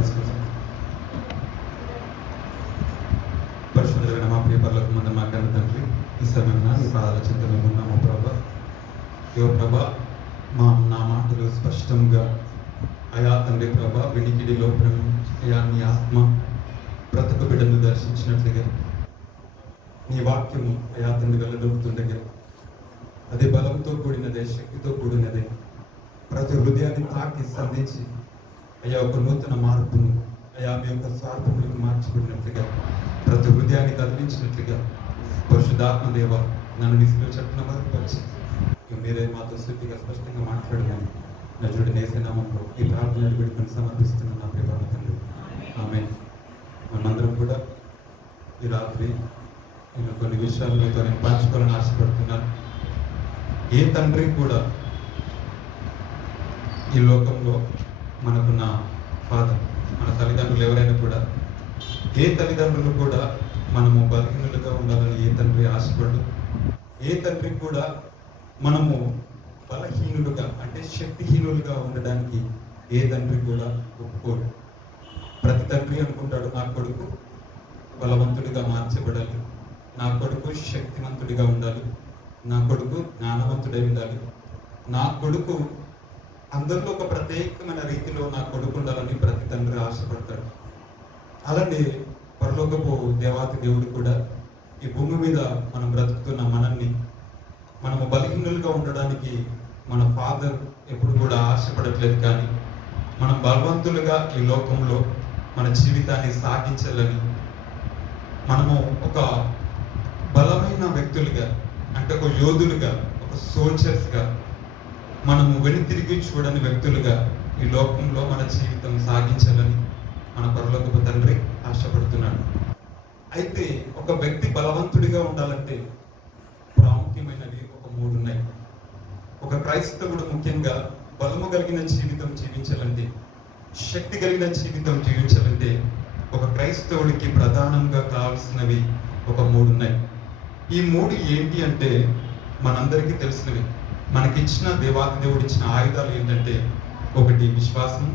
తీసుకొచ్చాం. పరిశుద్ధమైన మా ప్రియ పరలోకమందు ముందు మా కన్న తండ్రి, ఈ సమయంలో మీ పాదాల చెంత మేము ఉన్నాము ప్రభా. యో ప్రభా, నా మాటలు స్పష్టంగా అయా తండ్రి ప్రభా వినికిడిలో అయా నీ ఆత్మ బ్రతుకు బిడ్డను దర్శించినట్లుగా నీ వాక్యము అయా తండ్రి వెళ్ళదొక్కుతుండగా అదే బలంతో కూడినదే, శక్తితో కూడినదే, ప్రతి హృదయాన్ని తాకి సంధించి అయ్యా ఒక నూతన మార్పును అయా మీ యొక్క స్వార్థములకు మార్చబడినట్లుగా, ప్రతి హృదయాన్ని కదిలించినట్లుగా పరిశుద్ధాత్మ దేవ నన్ను నిశ్చయ చట్టున మరపరిచి మీరే మాతో శుద్ధిగా స్పష్టంగా మాట్లాడమని నజుడి నేసనామంలో ఈ ప్రార్థన అడిగిపెట్టుకుని సమర్పిస్తున్నాను నా ప్రియ తండ్రి. ఆమె మనందరం కూడా ఈ రాత్రి నేను కొన్ని విషయాలు మీతో నేను పంచుకోవాలని ఆశపడుతున్నాను. ఏ తండ్రి కూడా ఈ లోకంలో మనకున్న ఫాదర్, మన తల్లిదండ్రులు ఎవరైనా కూడా, ఏ తల్లిదండ్రులు కూడా మనము బలహీనులుగా ఉండాలని ఏ తండ్రి ఆశపడు. ఏ తండ్రి కూడా మనము బలహీనులుగా అంటే శక్తిహీనులుగా ఉండడానికి ఏ తండ్రి కూడా ఒప్పుకోడు. ప్రతి తండ్రి అనుకుంటాడు, నా కొడుకు బలవంతుడిగా మార్చబడాలి, నా కొడుకు శక్తివంతుడిగా ఉండాలి, నా కొడుకు జ్ఞానవంతుడై ఉండాలి, నా కొడుకు అందరిలో ఒక ప్రత్యేకమైన రీతిలో నా కొడుకు ఉండాలని ప్రతి తండ్రి ఆశపడతాడు. అలానే పరలోకపు దేవాతి దేవుడు కూడా ఈ భూమి మీద మనం బ్రతుకుతున్న మనము బలహీనులుగా ఉండడానికి మన ఫాదర్ ఎప్పుడు కూడా ఆశపడట్లేదు. కానీ మనం బలవంతులుగా ఈ లోకంలో మన జీవితాన్ని సాగించాలని, మనము ఒక బలమైన వ్యక్తులుగా అంటే ఒక యోధులుగా, ఒక సోల్జర్స్గా, మనము వెనుతిరిగి చూడని వ్యక్తులుగా ఈ లోకంలో మన జీవితం సాగించాలని మన పరలోకపు తండ్రి ఆశపడుతున్నాడు. అయితే ఒక వ్యక్తి బలవంతుడిగా ఉండాలంటే ప్రాముఖ్యమైనవి ఒక 3 ఉన్నాయి. ఒక క్రైస్తవుడు ముఖ్యంగా బలము కలిగిన జీవితం జీవించాలంటే, శక్తి కలిగిన జీవితం జీవించాలంటే ఒక క్రైస్తవుడికి ప్రధానంగా కావాల్సినవి ఒక 3 ఉన్నాయి. ఈ 3 ఏంటి అంటే మనందరికీ తెలిసినవి. మనకిచ్చిన దేవాతి దేవుడు ఇచ్చిన ఆయుధాలు ఏంటంటే, ఒకటి విశ్వాసం,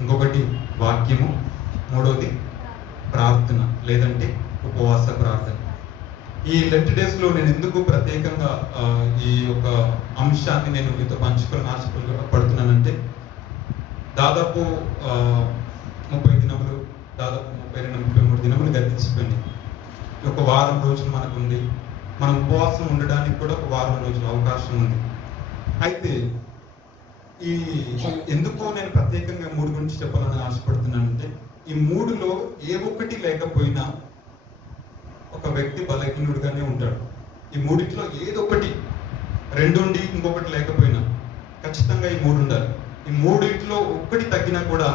ఇంకొకటి వాక్యము, మూడవది ప్రార్థన లేదంటే ఉపవాస ప్రార్థన. ఈ లెఫ్ట్ డేస్లో నేను ఎందుకు ప్రత్యేకంగా ఈ యొక్క అంశాన్ని నేను మీతో పంచుకోవాలని ఆశపడుతున్నానంటే, దాదాపు 30 దినములు, దాదాపు 32-33 దినములు గతించిపోయింది. ఒక వారం రోజులు మనకుంది. మనం ఉపవాసం ఉండడానికి కూడా ఒక వారం రోజులు అవకాశం ఉంది. అయితే ఈ ఎందుకు నేను ప్రత్యేకంగా 3 గురించి చెప్పాలని ఆశపడుతున్నానంటే, ఈ 3లో ఏ ఒక్కటి లేకపోయినా ఒక వ్యక్తి బలహీనుడుగానే ఉంటాడు. ఈ 3లో ఏదొకటి, 2 ఉండి ఇంకొకటి లేకపోయినా ఖచ్చితంగా ఈ 3 ఉండాలి. ఈ 3లో ఒక్కటి తగ్గినా కూడా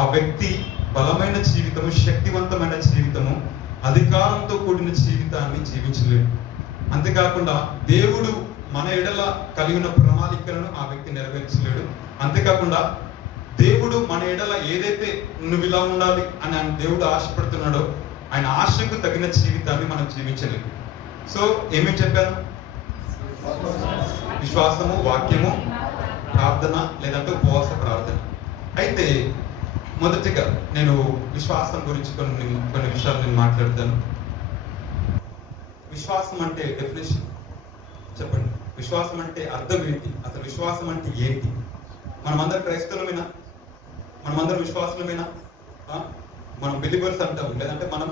ఆ వ్యక్తి బలమైన జీవితము, శక్తివంతమైన జీవితము, అధికారంతో కూడిన జీవితాన్ని జీవించలేడు. అంతేకాకుండా దేవుడు మన ఎడల కలిగిన ప్రణాళికలను ఆ వ్యక్తి నెరవేర్చలేడు. అంతేకాకుండా దేవుడు మన ఎడల ఏదైతే నువ్వు ఇలా ఉండాలి అని దేవుడు ఆశపడుతున్నాడో ఆయన ఆశకు తగిన జీవితాన్ని మనం జీవించలేము. సో ఏమేమి చెప్పాను? విశ్వాసము, వాక్యము, ప్రార్థన లేదంటే ఉపవాస ప్రార్థన. అయితే మొదటిగా నేను విశ్వాసం గురించి కొన్ని విషయాలు నేను మాట్లాడతాను. విశ్వాసం అంటే డెఫినేషన్ చెప్పండి. విశ్వాసం అంటే అర్థం ఏంటి? అసలు విశ్వాసం అంటే ఏంటి? మనమందరం క్రైస్తవులమేనా? మనమందరం విశ్వాసులమేనా? మనం బిలీవర్స్ అంటాం, లేదంటే మనం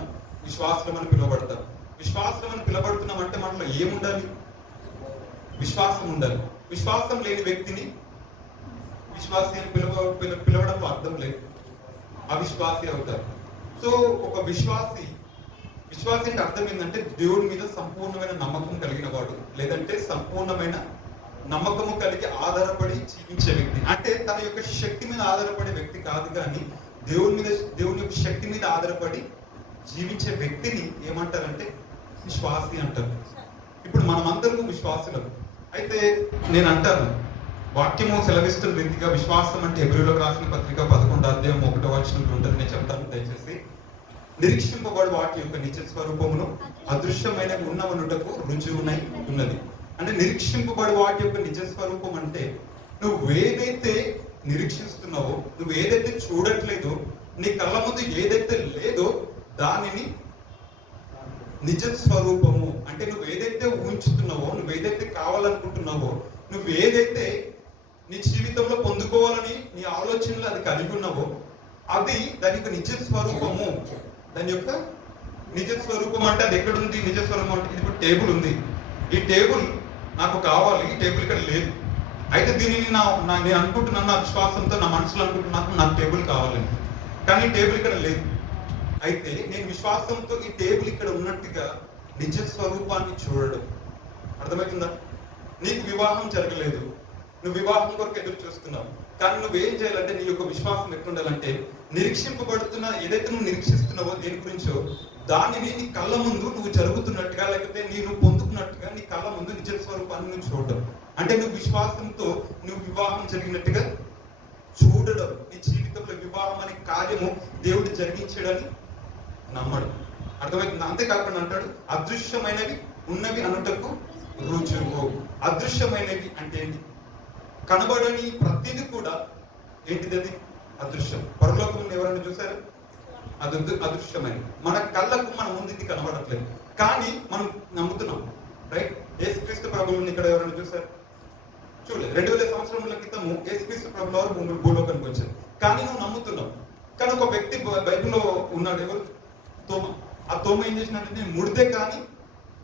విశ్వాసులమని పిలువబడతాం. విశ్వాసులమని పిలువబడుతున్నామంటే మనలో ఏముండాలి? విశ్వాసం ఉండాలి. విశ్వాసం లేని వ్యక్తిని విశ్వాసి అని పిలవడంలో అర్థం లేదు, అవిశ్వాసి అవుతారు. సో ఒక విశ్వాసి అంటే అర్థం ఏంటంటే దేవుడి మీద సంపూర్ణమైన నమ్మకం కలిగిన వాడు, లేదంటే సంపూర్ణమైన నమ్మకము కలిగి ఆధారపడి జీవించే వ్యక్తి. అంటే తన యొక్క శక్తి మీద ఆధారపడే వ్యక్తి కాదు, కానీ దేవుని యొక్క శక్తి మీద ఆధారపడి జీవించే వ్యక్తిని ఏమంటారంటే విశ్వాసి అంటారు. ఇప్పుడు మనమందరము విశ్వాసులం. అయితే నేను అంటాను, వాక్యము సెలవిస్తున్న రీతిగా విశ్వాసం అంటే హెబ్రీయులకు రాసిన పత్రిక 11:1 ఉంటుంది. నేను చెప్తాను దయచేసి. నిరీక్షింపబడు వాటి యొక్క నిజ స్వరూపమును అదృశ్యమైన ఉన్నవనుటకు రుజువునై ఉన్నది. అంటే నిరీక్షింపబడు వాటి యొక్క నిజ స్వరూపం అంటే నువ్వు ఏదైతే నిరీక్షిస్తున్నావో, నువ్వు ఏదైతే చూడట్లేదో నీ కళ్ళ ముందు ఏదైతే లేదో దానిని నిజ స్వరూపము అంటే నువ్వు ఏదైతే ఊహించుతున్నావో, నువ్వు ఏదైతే కావాలనుకుంటున్నావో, నువ్వు ఏదైతే నీ జీవితంలో పొందుకోవాలని నీ ఆలోచనలు అది కలిగి ఉన్నావో అది దాని యొక్క నిజ స్వరూపము. దాని యొక్క నిజ స్వరూపం అంటే అది ఎక్కడుంది? నిజ స్వరూపం అంటే ఇప్పుడు టేబుల్ ఉంది, ఈ టేబుల్ నాకు కావాలి, ఈ టేబుల్ ఇక్కడ లేదు. అయితే దీనిని నేను అనుకుంటున్నాను, నా విశ్వాసంతో నా మనసులో అనుకుంటున్నాను నాకు టేబుల్ కావాలని, కానీ టేబుల్ ఇక్కడ లేదు. అయితే నేను విశ్వాసంతో ఈ టేబుల్ ఇక్కడ ఉన్నట్టుగా నిజ స్వరూపాన్ని చూడడం. అర్థమవుతుందా? నీకు వివాహం జరగలేదు, నువ్వు వివాహం కొరకు ఎదురు చూస్తున్నావు, కానీ నువ్వేం చేయాలంటే నీ యొక్క విశ్వాసం ఎట్లుండాలంటే నిరీక్షింపబడుతున్న ఏదైతే నువ్వు నిరీక్షిస్తున్నావో దేని గురించో దానిని నీ కళ్ళ ముందు నువ్వు జరుగుతున్నట్టుగా, లేకపోతే నువ్వు పొందుకున్నట్టుగా నీ కళ్ళ ముందు నిజ స్వరూపాన్ని నువ్వు చూడడం. అంటే నువ్వు విశ్వాసంతో నువ్వు వివాహం జరిగినట్టుగా చూడడం. నీ జీవితంలో వివాహం అనే కార్యము దేవుడు జరిగించాడని నమ్మడం. అర్థమవుతుంది? అంతేకాకుండా అంటాడు అదృశ్యమైనవి ఉన్నవి అనుటకు రుజువు. అదృశ్యమైనవి అంటే ఏంటి? కనబడని ప్రతిది కూడా ఏంటిది? అది అదృశ్యం. పరలోకంలో ఎవరైనా చూసారు? అది అదృశ్యమైనది. మన కళ్ళకు మన ముందు ఇది కనబడట్లేదు, కానీ మనం నమ్ముతున్నాం. రైట్? యేసుక్రీస్తు ప్రభువుని ఇక్కడ ఎవరైనా చూసారు? చూడలేదు. 2000 సంవత్సరముల క్రితము యేసుక్రీస్తు ప్రభువు వారు భూలోకానికి వచ్చారు, కానీ నువ్వు నమ్ముతున్నావు. కానీ ఒక వ్యక్తి బైబిల్లో ఉన్నాడు, ఎవరు? తోమ. ఆ తోమ ఏం చేసినట్టు నేను ముడితే కానీ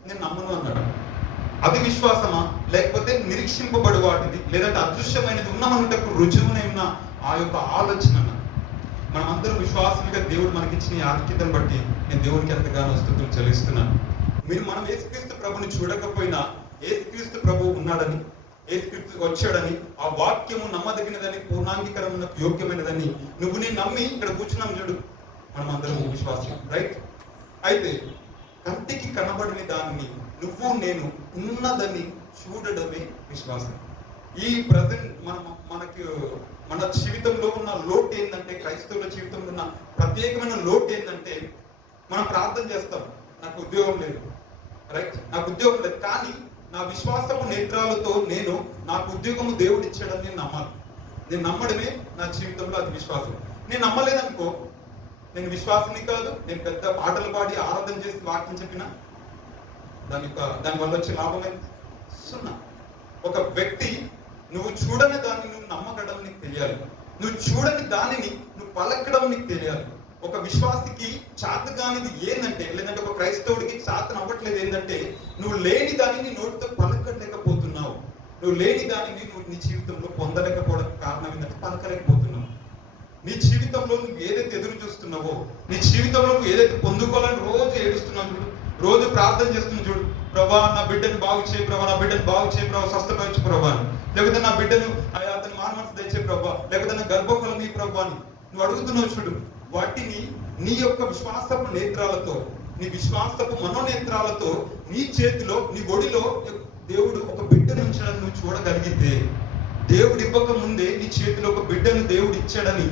నేను నమ్మను అన్నాడు. అది విశ్వాసమా? లేకపోతే నిరీక్షింపబడు వాటిది, లేదంటే అదృశ్యమైనది ఉన్నమనుటకు రుజువునే ఉన్న ఆ యొక్క ఆలోచన. మనం అందరం విశ్వాసంగా దేవుడు మనకిచ్చిన ఆధిక్యతను బట్టి నేను దేవుడికి ఎంతగానో స్తుతులు చెల్లిస్తున్నాను. మనం యేసుక్రీస్తు ప్రభుని చూడకపోయినా యేసుక్రీస్తు ప్రభు ఉన్నాడని, యేసుక్రీస్తు వచ్చాడని, ఆ వాక్యము నమ్మదగినదని, పూర్ణాంగీకరమునకు యోగ్యమైనదని నువ్వు నేను నమ్మి ఇక్కడ కూర్చున్నాం చూడు, మనం అందరం విశ్వాసం. రైట్? అయితే కంటికి కనబడిన దానిని నువ్వు నేను ఉన్నదని చూడడమే విశ్వాసం. ఈ ప్రజెంట్ మన జీవితంలో ఉన్న లోటు ఏంటంటే, క్రైస్తవుల జీవితంలో ఉన్న ప్రత్యేకమైన లోటు ఏంటంటే, మనం ప్రార్థన చేస్తాం, నాకు ఉద్యోగం లేదు. రైట్? నాకు ఉద్యోగం లేదు, కానీ నా విశ్వాసపు నేత్రాలతో నాకు ఉద్యోగము దేవుడు ఇచ్చాడని నేను నమ్మాలి. నేను నమ్మడమే నా జీవితంలో అది విశ్వాసం. నేను నమ్మలేదనుకో, నేను విశ్వాసాన్ని కాదు. నేను పెద్ద పాటలు పాడి ఆరాధన చేసి వాక్యం చెప్పినా దానివల్ల వచ్చే లాభం ఏంటి? సున్నా. ఒక వ్యక్తి నువ్వు చూడని దాన్ని నువ్వు నమ్మకడం నీకు తెలియాలి, నువ్వు చూడని దానిని నువ్వు పలకడం నీకు తెలియాలి. ఒక విశ్వాసికి చాతగానిది ఏంటంటే, లేదంటే ఒక క్రైస్తవుడికి చాతన అవ్వట్లేదు ఏంటంటే, నువ్వు లేని దానిని నోటితో పలకలేకపోతున్నావు. నువ్వు లేని దానిని నువ్వు నీ జీవితంలో పొందలేకపోవడం కారణం ఏంటంటే పలకలేకపోతున్నావు. నీ జీవితంలో నువ్వు ఏదైతే ఎదురు చూస్తున్నావో, నీ జీవితంలో నువ్వు ఏదైతే పొందుకోవాలని రోజు ఏడుస్తున్నావు చూడు, రోజు ప్రార్థన చేస్తున్నావు చూడు, ప్రభా నా బిడ్డను బాగు చేయి ప్రభా, నా బిడ్డను బాగు చేయి ప్రభా, స్వస్థపరచు ప్రభా అని, లేకపోతే నా బిడ్డను అతని మానవత తెచ్చే ప్రభా, లేకపోతే నా గర్భఫలం ఈ ప్రభా అని నువ్వు అడుగుతున్నావు చూడు. వాటిని నీ యొక్క విశ్వాసపు నేత్రాలతో, నీ విశ్వాసపు మనోనేత్రాలతో నీ చేతిలో, నీ ఒడిలో దేవుడు ఒక బిడ్డను ఉంచడం నువ్వు చూడగలిగితే, దేవుడు ఇవ్వక ముందే నీ చేతిలో ఒక బిడ్డను దేవుడు ఇచ్చాడని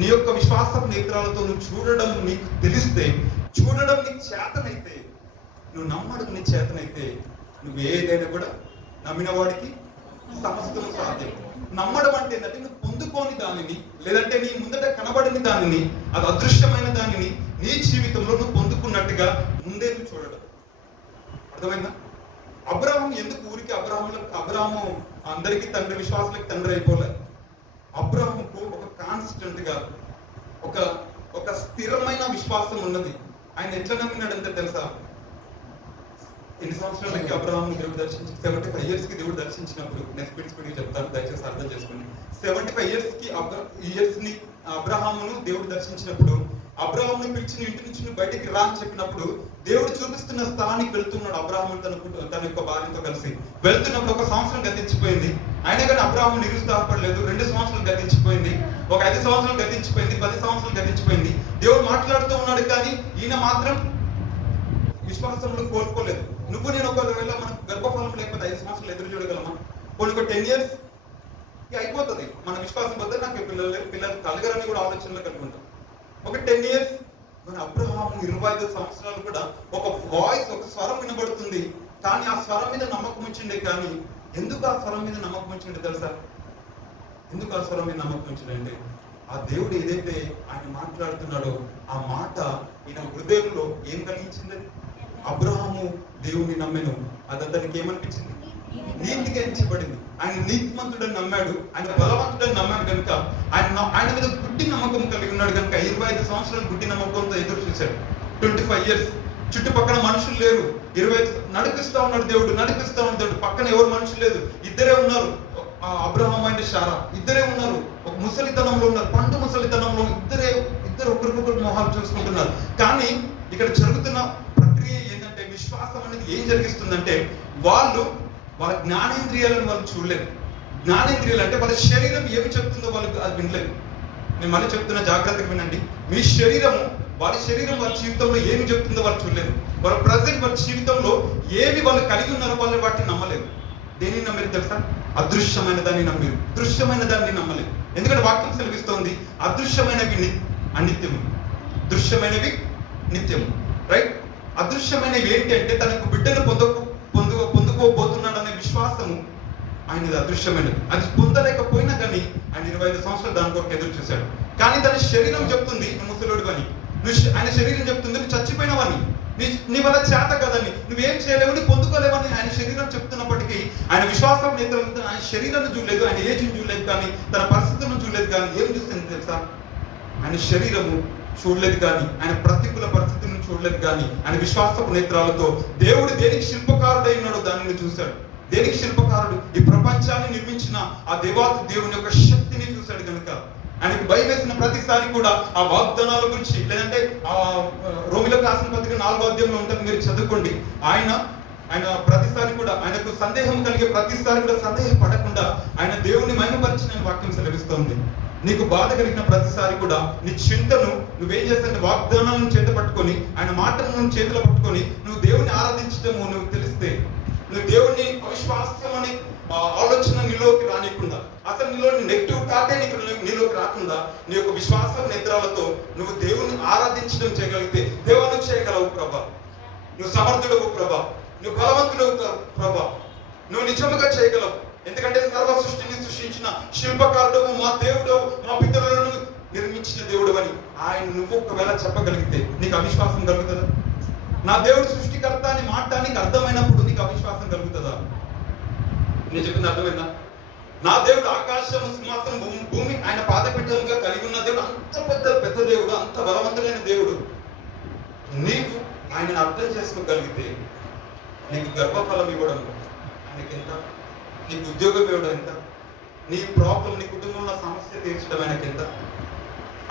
నీ యొక్క విశ్వాసపు నేత్రాలతో నువ్వు చూడడం నీకు తెలిస్తే, చూడడం నీకు చేతనైతే, నువ్వు నమ్మడం నీ చేతనైతే, నువ్వు ఏదైనా కూడా నమ్మిన వాడికి సమస్తము సాధ్యం. నమ్మడం అంటే ఏంటంటే నువ్వు పొందుకోని దానిని, లేదంటే నీ ముందట కనబడని దానిని, అది అదృశ్యమైన దానిని నీ జీవితంలో నువ్వు పొందుకున్నట్టుగా ముందే నువ్వు చూడడం. అర్థమైందా? అబ్రాహాం ఎందుకు ఊరికి అబ్రాహాము అందరికీ తండ్రి, విశ్వాసులకి తండ్రి అయిపోలే. అబ్రాహాముకు ఒక కాన్స్టెంట్ గా ఒక స్థిరమైన విశ్వాసం ఉన్నది. ఆయన ఎట్లా నమ్మినాడంటే తెలుసా? ఎన్ని సంవత్సరాలకి అబ్రాహాం దేవుడు దర్శించి 75 years కి దేవుడు దర్శించినప్పుడు, నెక్స్ట్ స్పీడ్ చెప్తాను, దయచేసి అర్థం చేసుకోండి. 75 years ని అబ్రాహామును దేవుడు దర్శించినప్పుడు, అబ్రాహాముని పిలిచిన ఇంటి నుంచి నువ్వు బయటికి రా అని చెప్పినప్పుడు, దేవుడు చూపిస్తున్న స్థలానికి వెళ్తున్నాడు అబ్రాహాము తన యొక్క భార్యతో కలిసి. వెళ్తున్నప్పుడు 1 సంవత్సరం గతించిపోయింది, అయినా కానీ అబ్రాహాము నిరుత్సాహపడలేదు. 2 సంవత్సరాలు గతించిపోయింది, ఒక 5 సంవత్సరాలు గతించిపోయింది, 10 సంవత్సరాలు గతించిపోయింది. దేవుడు మాట్లాడుతూ ఉన్నాడు, కానీ ఈయన మాత్రం విశ్వాసంలో కోల్పోలేదు. నువ్వు నేను ఒకవేళ మనకు గర్భఫలం లేకపోతే 5 సంవత్సరాలు ఎదురు చూడగలమా? కొన్ని 10 years అయిపోతుంది మన విశ్వాసం పోతే, నాకు పిల్లలు కలగరని కూడా ఆలోచనలో కలుగుంటాం. ఒక 10 years. మన అబ్రహాము 25 సంవత్సరాలు కూడా ఒక వాయిస్, ఒక స్వరం వినబడుతుంది, కానీ ఆ స్వరం మీద నమ్మకం ఉంచిండే. కానీ ఎందుకు ఆ స్వరం మీద నమ్మకం ఉంచిండే తెలుసా? ఎందుకు ఆ స్వరం మీద నమ్మకం ఉంచిండే? ఆ దేవుడు ఏదైతే ఆయన మాట్లాడుతున్నాడో ఆ మాట ఈయన హృదయంలో ఏం కలిగించింది? అబ్రహాము దేవుణ్ణి నమ్మెను, అది అతనికి ఏమనిపించింది? నీతిగా ఎంచబడింది. ఆయన నీతిమంతుడని నమ్మాడు, ఆయన బలవంతుడని నమ్మాడు కనుక ఆయన మీద గుడ్డి నమ్మకం కలిగి ఉన్నాడు కనుక 25 సంవత్సరాలు గుడ్డి నమ్మకంతో ఎదురు చూశాడు. 25 years చుట్టుపక్కల మనుషులు లేరు. 25 నడిపిస్తా ఉన్నాడు దేవుడు. పక్కన ఎవరు మనుషులు లేదు, ఇద్దరే ఉన్నారు. అబ్రహాం అండ్ శారా ఇద్దరే ఉన్నారు. ఒక ముసలితనంలో ఉన్నారు, పండు ముసలితనంలో ఇద్దరు ఒకరికొకరు మొహాలు చూసుకుంటున్నారు. కానీ ఇక్కడ జరుగుతున్న ప్రక్రియ ఏంటంటే, విశ్వాసం అనేది ఏం జరిగిస్తుందంటే, వాళ్ళ జ్ఞానేంద్రియాలను వాళ్ళు చూడలేదు. జ్ఞానేంద్రియాలు అంటే వాళ్ళ శరీరం ఏమి చెప్తుందో వాళ్ళకి అది వినలేదు. నేను మళ్ళీ చెప్తున్నా, జాగ్రత్తగా వినండి. వాళ్ళ శరీరం వాళ్ళ జీవితంలో ఏమి చెప్తుందో వాళ్ళు చూడలేదు. వాళ్ళ ప్రజెంట్ వాళ్ళ జీవితంలో ఏమి వాళ్ళు కలిగి ఉన్నారో వాళ్ళు వాటిని నమ్మలేదు. దేనిని నమ్మలేదు తెలుసా? అదృశ్యమైన దాన్ని నమ్మలేదు, దృశ్యమైన దాన్ని నమ్మలేదు. ఎందుకంటే వాక్యం సెలవిస్తోంది, అదృశ్యమైనవి అనిత్యము, దృశ్యమైనవి నిత్యము. రైట్? అదృశ్యమైనవి ఏంటి అంటే, తనకు బిడ్డను పొందుకోబోతున్నాడు అనే విశ్వాసము ఆయనది అదృశ్యమైనది. అది పొందలేకపోయినా కానీ ఆయన 25 సంవత్సరాలు దాని కొరకు ఎదురు చూశాడు. కానీ తన శరీరం చెప్తుంది నువ్వు ముసలోడు అని, ఆయన శరీరం చెప్తుంది నువ్వు చచ్చిపోయినవని, నీ వల్ల చేత కదని, నువ్వేం చేయలేవు, నీ పొందుకోలేవని ఆయన శరీరం చెప్తున్నప్పటికీ ఆయన విశ్వాసం నేతలు ఆయన శరీరాన్ని చూడలేదు, ఆయన ఏజ్ని చూడలేదు, కానీ తన పరిస్థితులను చూడలేదు. కానీ ఏం చూస్తుంది తెలుసా? ఆయన శరీరము చూడలేదు, కానీ ఆయన ప్రతికూల పరిస్థితులను చూడలేదు, కానీ ఆయన విశ్వాసపు నేత్రాలతో దేవుడు దేనికి శిల్పకారుడై ఉన్నాడో దానిని చూశాడు. దేనికి శిల్పకారుడు? ఈ ప్రపంచాన్ని నిర్మించిన ఆ దేవుని యొక్క శక్తిని చూశాడు కనుక ఆయనకు భయం వేసిన ప్రతిసారి కూడా ఆ వాగ్దానాల గురించి, లేదంటే ఆ రోమిలకు రాసిన పత్రిక 4వ అధ్యాయంలో ఉంటుంది, మీరు చదువుకోండి. ఆయన ప్రతిసారి కూడా ఆయనకు సందేహం కలిగే ప్రతిసారి కూడా సందేహపడకుండా ఆయన దేవుని మహిమపరిచిన వాక్యం సెలవిస్తోంది. నీకు బాధ కలిగిన ప్రతిసారి కూడా నీ చింతను నువ్వేం చేస్తానంటే, వాగ్దానాలను చేత పట్టుకొని, ఆయన మాటలను చేతిలో పట్టుకొని నువ్వు దేవుని ఆరాధించటము నువ్వు తెలిస్తే, నువ్వు దేవుని అవిశ్వాసం అనే ఆలోచన నీలోకి రానికుండా, అసలు నీలోని నెగిటివ్ థాటే నీలోకి రాకుండా, నీ యొక్క విశ్వాసం నేత్రాలతో నువ్వు దేవుని ఆరాధించడం చేయగలిగితే, దేవా నువ్వు చేయగలవు ప్రభా, నువ్వు సమర్థుడవు ప్రభా, నువ్వు బలవంతుడవు ప్రభా, నువ్వు నిజముగా చేయగలవు. ఎందుకంటే సర్వ సృష్టిని సృష్టించిన శిల్పకారుడవు, మా దేవుడవు, మా పితరులను నిర్మించిన దేవుడు అని ఆయన నువ్వు ఒకవేళ చెప్పగలిగితే నీకు అవిశ్వాసం కలుగుతుందా? నా దేవుడు సృష్టికర్త అని మాట్లాడానికి అర్థమైనప్పుడు నీకు అవిశ్వాసం కలుగుతుందా? నేను చెప్పింది అర్థమైందా? నా దేవుడు ఆకాశం, సింహాసనం, భూమి ఆయన పాదపీఠంగా కలిగి ఉన్న దేవుడు, అంత పెద్ద దేవుడు, అంత బలవంతుడైన దేవుడు. నీకు ఆయనను అర్థం చేసుకోగలిగితే నీకు గర్భఫలం ఇవ్వడం ఆయనకి ఎంత, నీకు ఉద్యోగం ఇవ్వడం ఎంత, నీ ప్రాబ్లం, నీ కుటుంబంలో సమస్య తీర్చడం ఆయనకి ఎంత.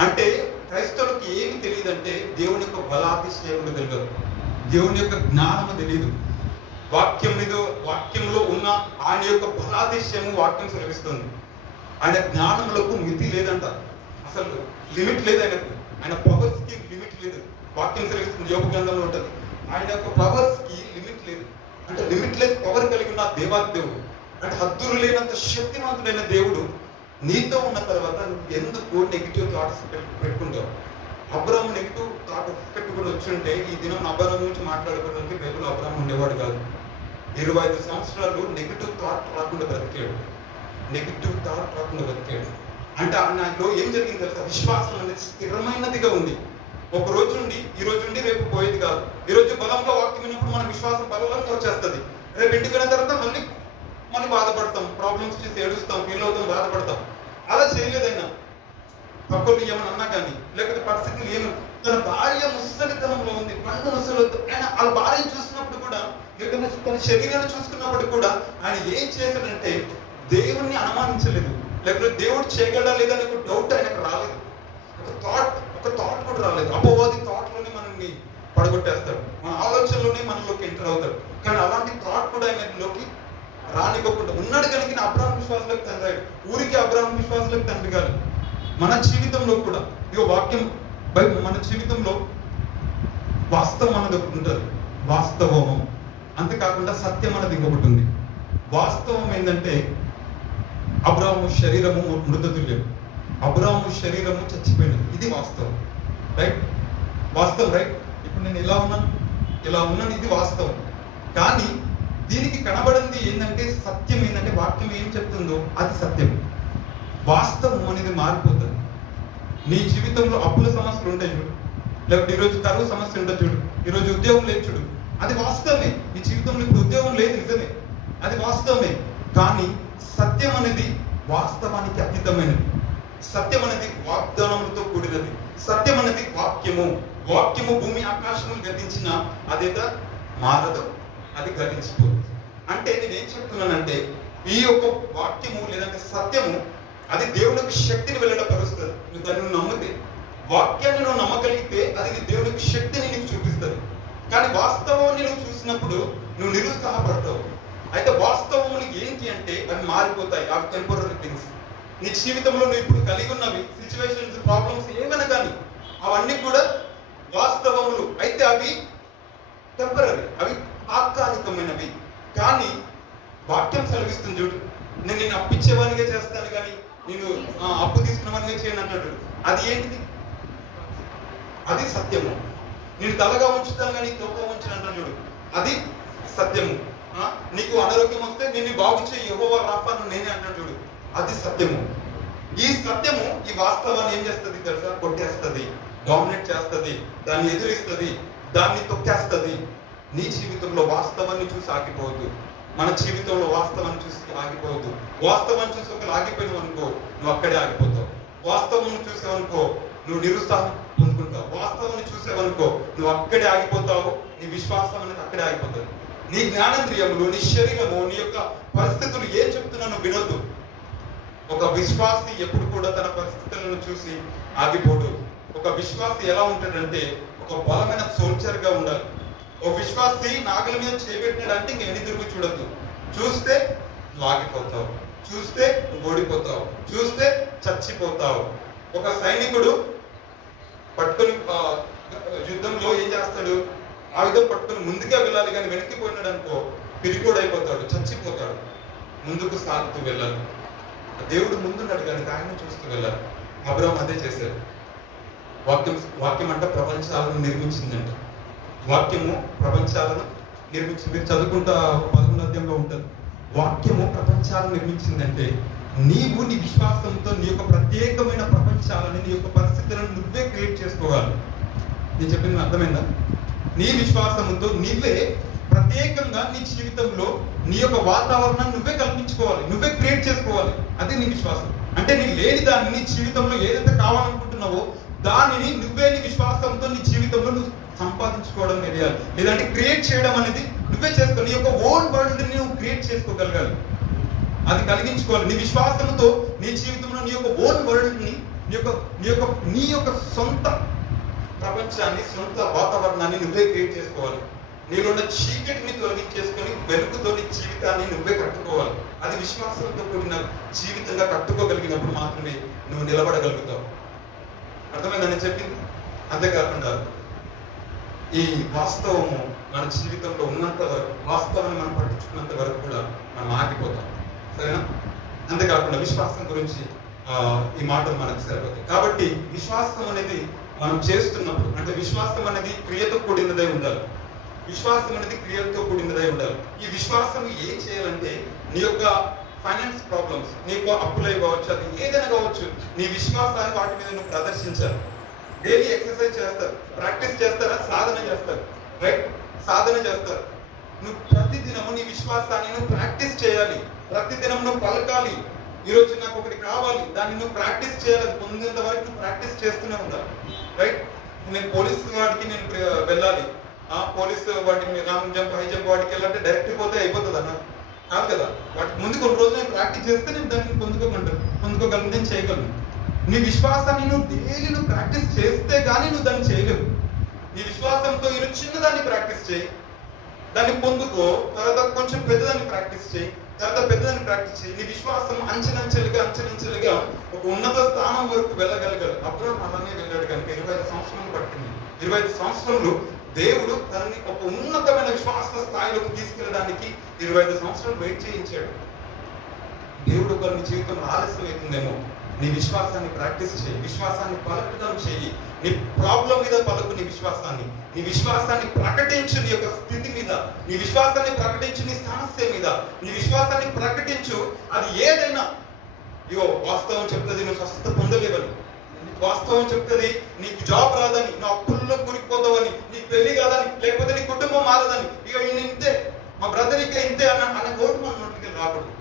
అంటే క్రైస్తవుడికి ఏమి తెలియదంటే దేవుని యొక్క బలాతిశయములు తెలియదు, దేవుని యొక్క జ్ఞానము తెలియదు. వాక్యంలో ఉన్న ఆయన యొక్క బలాతిశయము వాక్యం సెలవిస్తుంది. ఆయన జ్ఞానములకు మితి లేదంట, అసలు లిమిట్ లేదు ఆయనకు. ఆయన పవర్స్ కి లిమిట్ లేదు. వాక్యం సెలవిస్తుంది, యోగ గ్రంథంలో ఉంటుంది. ఆయన యొక్క పవర్స్ కి లిమిట్ లేదు. అంటే లిమిట్లెస్ పవర్ కలిగి ఉన్న దేవాది దేవుడు, అంటే హద్దులు లేనంత శక్తివంతుడైన దేవుడు నీతో ఉన్న తర్వాత నువ్వు ఎందుకు నెగిటివ్ థాట్స్ పెట్టుకుంటావు? అబ్రాహాం నెగిటివ్ థాట్ పెట్టుకుని వచ్చుంటే ఈ దినం అబ్రాహాం గురించి మాట్లాడుకోవడానికి బైబిల్ అబ్రాహాం ఉండేవాడు కాదు. 25 సంవత్సరాలు నెగిటివ్ థాట్ రాకుండా బ్రతికాడు. అంటే ఆయనలో ఏం జరిగింది తెలుసా? విశ్వాసం అనేది స్థిరమైనదిగా ఉంది. ఒక రోజు నుండి ఈ రోజు నుండి రేపు పోయేది కాదు. ఈ రోజు బలంగా వాక్యం విన్నప్పుడు మన విశ్వాసం బలంగా వచ్చేస్తుంది. రేపు ఇంటికి వెళ్ళిన తర్వాత మళ్ళీ బాధపడతాం, ప్రాబ్లమ్స్ చూసి ఏడుస్తాం, ఫీల్ అవుతాం, బాధపడతాం. అలా చేయలేదైనా. పక్కలు ఏమని అన్నా కానీ, లేకపోతే పరిస్థితులు ఏమి, తన భార్య ముసలితనంలో ఉంది, పండు ముసలితో ఆయన వాళ్ళ భార్యను చూసినప్పుడు కూడా, తన శరీరాన్ని చూసుకున్నప్పుడు కూడా ఆయన ఏం చేశాడంటే దేవుణ్ణి అనుమానించలేదు, లేకపోతే దేవుడు చేయగలడా లేదని ఒక డౌట్ ఆయనకు రాలేదు. ఒక థాట్ కూడా రాలేదు. అపవాది థాట్లోనే మనల్ని పడగొట్టేస్తాడు, మన ఆలోచనలోనే మనలోకి ఎంటర్ అవుతాడు. కానీ అలాంటి థాట్ కూడా ఆయనలోకి రానివ్వకుండా ఉన్నాడు. కనుక అబ్రాహాం విశ్వాసులకు తండ్రి అయ్యాడు. ఊరికి అబ్రాహాం విశ్వాసులకు తండ్రి కాదు. మన జీవితంలో కూడా ఇక వాక్యం మన జీవితంలో వాస్తవం అన్నది ఒకటి ఉంటుంది, వాస్తవము. అంతేకాకుండా సత్యం అన్నది ఇంకొకటి ఉంది. వాస్తవం ఏంటంటే అబ్రాహాము శరీరము మృతతుల్యం, అబ్రాహాము శరీరము చచ్చిపోయినది. ఇది వాస్తవం, రైట్? వాస్తవం, రైట్? ఇప్పుడు నేను ఇలా ఉన్నాను, ఇది వాస్తవం. కానీ దీనికి కనబడింది ఏంటంటే సత్యం ఏంటంటే వాక్యం ఏం చెప్తుందో అది సత్యం. వాస్తవం అనేది మారిపోతుంది. నీ జీవితంలో అప్పుల సమస్యలు ఉంటాయి చూడు, లేకపోతే ఈరోజు కరువు సమస్య ఉంటుంది చూడు, ఈరోజు ఉద్యోగం లేదు చూడు, అది వాస్తవమే. నీ జీవితంలో ఇప్పుడు ఉద్యోగం లేదు, నిజమే, అది వాస్తవమే. కానీ సత్యం అనేది వాస్తవానికి అతీతమైనది. సత్యం అనేది వాగ్దానములతో కూడినది. సత్యం అనేది వాక్యము. వాక్యము భూమి ఆకాశములు గతించిన అదేదో మారదు, అది గతించిపోదు. అంటే నేనేం చెప్తున్నానంటే ఈ యొక్క వాక్యము లేదంటే సత్యము అది దేవునికి శక్తిని వెల్లడపరుస్తుంది. నువ్వు దాన్ని నమ్మితే, వాక్యాన్ని నువ్వు నమ్మగలిగితే అది నీ దేవునికి శక్తిని నీకు చూపిస్తుంది. కానీ వాస్తవాన్ని నువ్వు చూసినప్పుడు నువ్వు నిరుత్సాహపడతావు. అయితే వాస్తవములు ఏంటి అంటే అవి మారిపోతాయి. అవి టెంపరరీ థింగ్స్. నీ జీవితంలో నువ్వు ఇప్పుడు కలిగి ఉన్నవి సిచ్యువేషన్స్, ప్రాబ్లమ్స్ ఏమైనా కానీ అవన్నీ కూడా వాస్తవములు. అయితే అవి టెంపరరీ, అవి తాత్కాలికమైనవి. కానీ వాక్యం సెలవిస్తుంది చూడు, నేను నిన్ను అప్పిచ్చేవానిగా చేస్తాను కానీ నేను అప్పు తీసుకున్నవానిగా చేయను అన్నాడు. అది ఏంటిది? అది సత్యము. నేను తలగా ఉంచుతాను కానీ తోక ఉంచును అంటాను చూడు, అది సత్యము. నీకు అనారోగ్యం వస్తే నేను బాగు చేయి, యెహోవా రాఫాను నేనే అంటాను చూడు, అది సత్యము. ఈ సత్యము ఈ వాస్తవాన్ని ఏం చేస్తుంది తెలుసా? కొట్టేస్తుంది, డామినేట్ చేస్తుంది, దాన్ని ఎదురిస్తుంది, దాన్ని తొక్కేస్తుంది. నీ జీవితంలో వాస్తవాన్ని చూసి ఆగిపోవద్దు. మన జీవితంలో వాస్తవాన్ని చూసి ఆగిపోవద్దు. వాస్తవాన్ని చూసి ఒకరు ఆగిపోయినావు అనుకో, నువ్వు అక్కడే ఆగిపోతావు. వాస్తవం చూసావనుకో నువ్వు నిరుత్సాహం పొందుకుంటావు. వాస్తవాన్ని చూసావనుకో నువ్వు అక్కడే ఆగిపోతావు. నీ విశ్వాసం అనేది అక్కడే ఆగిపోతుంది. నీ జ్ఞానేంద్రియములు, నీ శరీరము, నీ యొక్క పరిస్థితులు ఏం చెప్తున్నానో వినొద్దు. ఒక విశ్వాసి ఎప్పుడు కూడా తన పరిస్థితులను చూసి ఆగిపోడు. ఒక విశ్వాసి ఎలా ఉంటాడంటే ఒక బలమైన సోల్జర్ గా ఉండాలి. ఒక విశ్వాసి నాగల మీద చేపెట్టినాడంటే ఇంక ఎన్ని తిరుగు చూడద్దు. చూస్తే నువ్వు ఆగిపోతావు, చూస్తే నువ్వు ఓడిపోతావు, చూస్తే చచ్చిపోతావు. ఒక సైనికుడు పట్టుకొని యుద్ధంలో ఏం చేస్తాడు? ఆయుధం పట్టుకొని ముందుకే వెళ్ళాలి, కానీ వెనక్కిపోయినాడు అనుకో పిరికోడైపోతాడు, చచ్చిపోతాడు. ముందుకు సాగుతూ వెళ్ళాలి. దేవుడు ముందున్నాడు కనుక ఆయన చూస్తూ వెళ్ళాలి. అబ్రహాం అదే చేశాడు. వాక్యం అంటే ప్రపంచాలను నిర్మించిందంట. వాక్యము ప్రపంచాలను నిర్మించింది. మీరు చదువుకుంటా 11వ అధ్యాయంలో ఉంటుంది. వాక్యము ప్రపంచాలను నిర్మించిందంటే నీవు నీ విశ్వాసంతో నీ యొక్క ప్రత్యేకమైన ప్రపంచాలని, నీ యొక్క పరిస్థితులను నువ్వే క్రియేట్ చేసుకోవాలి. నేను చెప్పింది అర్థమైందా? నీ విశ్వాసంతో నువ్వే ప్రత్యేకంగా నీ జీవితంలో నీ యొక్క వాతావరణాన్ని నువ్వే కల్పించుకోవాలి, నువ్వే క్రియేట్ చేసుకోవాలి. అదే నీ విశ్వాసం. అంటే నీ లేని దాన్ని నీ జీవితంలో ఏదైతే కావాలనుకుంటున్నావో దానిని నువ్వే నీ విశ్వాసంతో నీ జీవితంలో నువ్వు సంపాదించుకోవడం తెలియాలి. లేదంటే క్రియేట్ చేయడం అనేది నువ్వే చేసుకో. నీ యొక్క ఓన్ వరల్డ్ ని నువ్వు క్రియేట్ చేసుకోగలగాలి, అది కలిగించుకోవాలి. నీ విశ్వాసంతో నీ జీవితంలో నీ యొక్క ఓన్ వరల్డ్ ని, నీ యొక్క సొంత ప్రపంచాన్ని, సొంత వాతావరణాన్ని నువ్వే క్రియేట్ చేసుకోవాలి. నీలో ఉన్న చీకటిని తొలగించేసుకొని వెలుగుతో నీ జీవితాన్ని నువ్వే కట్టుకోవాలి. అది విశ్వాసంతో కూడిన జీవితంగా కట్టుకోగలిగినప్పుడు మాత్రమే నువ్వు నిలబడగలుగుతావు. అర్థమైందని చెప్పింది. అంతేకాకుండా ఈ వాస్తవము మన జీవితంలో ఉన్నంత వరకు, వాస్తవాన్ని మనం పట్టించుకున్నంత వరకు కూడా మనం ఆగిపోతాం. సరేనా? అంతేకాకుండా విశ్వాసం గురించి ఈ మాటలు మనకు సరిపోతాయి. కాబట్టి విశ్వాసం అనేది మనం చేస్తున్నప్పుడు, అంటే విశ్వాసం అనేది క్రియతో కూడినదై ఉండాలి. విశ్వాసం అనేది క్రియలతో కూడినదై ఉండాలి. ఈ విశ్వాసం ఏం చేయాలంటే నీ యొక్క ఫైనాన్స్ ప్రాబ్లమ్స్, నీ యొక్క అప్పులై కావచ్చు, అది ఏదైనా కావచ్చు, నీ విశ్వాసాన్ని వాటి మీద నువ్వు ప్రదర్శించాలి. డైలీ ఎక్సర్సైజ్ చేస్తారు, ప్రాక్టీస్ చేస్తారా? సాధన చేస్తారు, రైట్? సాధన చేస్తారు. నువ్వు ప్రతిదినము నీ విశ్వాసాన్ని నువ్వు ప్రాక్టీస్ చేయాలి. ప్రతిదినం నువ్వు పలకాలి, ఈరోజు నాకు ఒకటి కావాలి, దాన్ని నువ్వు ప్రాక్టీస్ చేయాలి. పొందేంత వరకు నువ్వు ప్రాక్టీస్ చేస్తూనే ఉండాలి, రైట్? నేను పోలీస్ వాడికి నేను వెళ్ళాలి, పోలీస్ వాటికి లాంగ్ జంప్, హై జంప్ వాటికి వెళ్ళాలంటే డైరెక్ట్ పోతే అయిపోతుంది అన్న, కాదు కదా. వాటికి ముందు కొన్ని రోజులు నేను ప్రాక్టీస్ చేస్తే నేను దాన్ని పొందుకోగలను, నేను చేయగలను. నీ విశ్వాసాన్ని నువ్వు డైలీ నువ్వు ప్రాక్టీస్ చేస్తే కానీ నువ్వు దాన్ని చేయలేవు. నీ విశ్వాసంతో ఈరోజు చిన్నదాన్ని ప్రాక్టీస్ చేయి, దాన్ని పొందుకో. తర్వాత కొంచెం పెద్దదాన్ని ప్రాక్టీస్ చేయి, తర్వాత పెద్దదాన్ని ప్రాక్టీస్ చేయి. నీ విశ్వాసం అంచెలంచెలుగా ఒక ఉన్నత స్థానం వరకు వెళ్ళగలగాలి. అబ్రహాం అలానే వెళ్ళాడు కనుక 25 సంవత్సరాలు పట్టింది. 25 సంవత్సరాలు దేవుడు తనని ఒక ఉన్నతమైన విశ్వాస స్థాయిలోకి తీసుకెళ్ళడానికి 25 సంవత్సరాలు వెయిట్ చేయించాడు. దేవుడు ఒక నీ జీవితంలో ఆలస్యం అవుతుందేమో, నీ విశ్వాసాన్ని ప్రాక్టీస్ చేయి, విశ్వాసాన్ని పలకడం చేయి. నీ ప్రాబ్లం మీద పలుకు నీ విశ్వాసాన్ని, నీ విశ్వాసాన్ని ప్రకటించు. నీ యొక్క స్థితి మీద నీ విశ్వాసాన్ని ప్రకటించు, నీ సమస్య మీద నీ విశ్వాసాన్ని ప్రకటించు. అది ఏదైనా, ఇగో వాస్తవం చెప్తుంది, నువ్వు స్వస్థత పొందలేవని, వాస్తవం చెప్తుంది, నీకు జాబ్ రాదని, నువ్వు అప్పుల్లో కూలిపోతావని, నీకు పెళ్లి కాదని, లేకపోతే నీ కుటుంబం మారదని, ఇక ఈయన ఇంతే, మా బ్రదర్ ఇక ఇంతే అన్న ఓటు మన నోటికి రాకూడదు.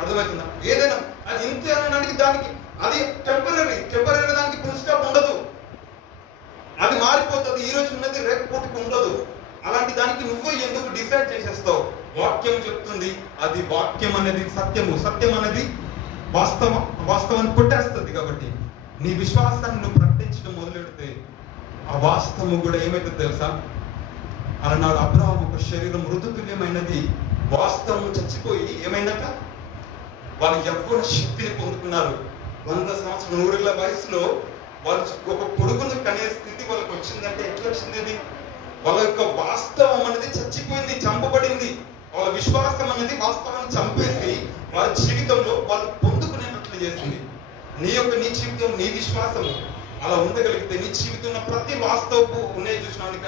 అర్థమవుతుందా? ఏదైనా అది ఇంతే అనడానికి దానికి అది టెంపరీ దానికి ఫుల్ స్టాప్ ఉండదు. అది మారిపోతుంది. ఈ రోజు ఉన్నది రేపు పూటకి ఉండదు. అలాంటి దానికి నువ్వు ఎందుకు డిసైడ్ చేసేస్తావు? వాక్యం చెప్తుంది, అది వాక్యం అనేది సత్యము, సత్యం అనేది వాస్తవాన్ని కొట్టేస్తుంది. కాబట్టి నీ విశ్వాసాన్ని నువ్వు ప్రకటించడం మొదలెడితే ఆ వాస్తవము కూడా ఏమైతుంది తెలుసా? అలనాడు అబ్రహాము ఒక శరీరం మృదుతుల్యమైనది, వాస్తవం చచ్చిపోయి ఏమైందట, వాళ్ళు యవ్వన శక్తిని పొందుకున్నారు. 100 సంవత్సరాల 100 వయసులో వాళ్ళు ఒక కొడుకును కనే స్థితి వాళ్ళకి వచ్చిందంటే ఎట్లా వచ్చింది? అది వాళ్ళ యొక్క వాస్తవం అనేది చచ్చిపోయింది, చంపబడింది. వాళ్ళ విశ్వాసం అనేది వాస్తవాన్ని చంపేసి వాళ్ళ జీవితంలో వాళ్ళు పొందుకునేటట్లు చేసింది. నీ జీవితం, నీ విశ్వాసం అలా ఉండగలిగితే నీ జీవితంలో ప్రతి వాస్తవపు ఉన్నాయి చూసినావు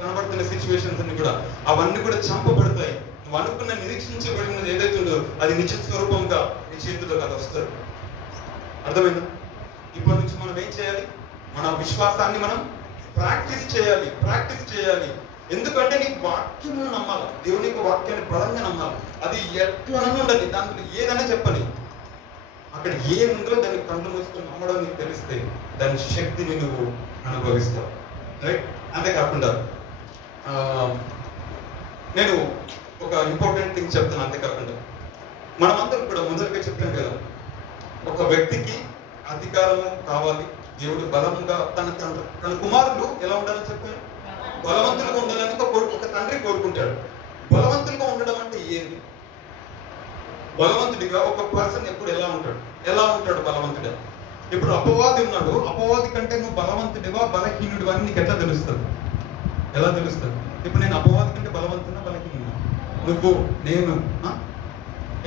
కనబడుతున్న సిచ్యువేషన్స్ అన్ని కూడా అవన్నీ కూడా చంపబడతాయి. నువ్వు అనుకున్న నిరీక్షించబడినది ఏదైతే ఉందో అది నిజ స్వరూపంగా నీ చేతిలో కదా వస్తారు. అర్థమైందా? ఇప్పటి నుంచి మనం ఏం చేయాలి? మన విశ్వాసాన్ని మనం ప్రాక్టీస్ చేయాలి. ఎందుకంటే నీకు వాక్యము నమ్మాలి. దేవుని యొక్క వాక్యాన్ని బలంగా నమ్మాలి. అది ఎట్లనూ ఉండదు, దాంట్లో ఏదైనా చెప్పని, అక్కడ ఏముందో దాన్ని కళ్ళు మూసుకొని నమ్మడం నీకు తెలిస్తే దాని శక్తిని నువ్వు అనుభవిస్తావు. రైట్? అంతేకాకుండా నేను ఒక ఇంపార్టెంట్ థింగ్ చెప్తాను. అంతేకాకుండా మనమందరం కూడా మొదలుగా చెప్పాం కదా, ఒక వ్యక్తికి అధికారము కావాలి. దేవుడు బలంగా తన కుమారులు ఎలా ఉండాలని చెప్పారు? బలవంతులుగా ఉండాలని ఒక తండ్రి కోరుకుంటాడు. బలవంతులుగా ఉండడం అంటే ఏంటి? బలవంతుడిగా ఒక పర్సన్ ఎప్పుడు ఎలా ఉంటాడు బలవంతుడే? ఇప్పుడు అపవాది ఉన్నాడు. అపవాది కంటే నువ్వు బలవంతుడివా బలహీనుడివా అని నీకు ఎట్లా తెలుస్తుంది? ఎలా తెలుస్తుంది? ఇప్పుడు నేను అపవాది కంటే బలవంతున్నా బలహీనున్నా, నువ్వు నేను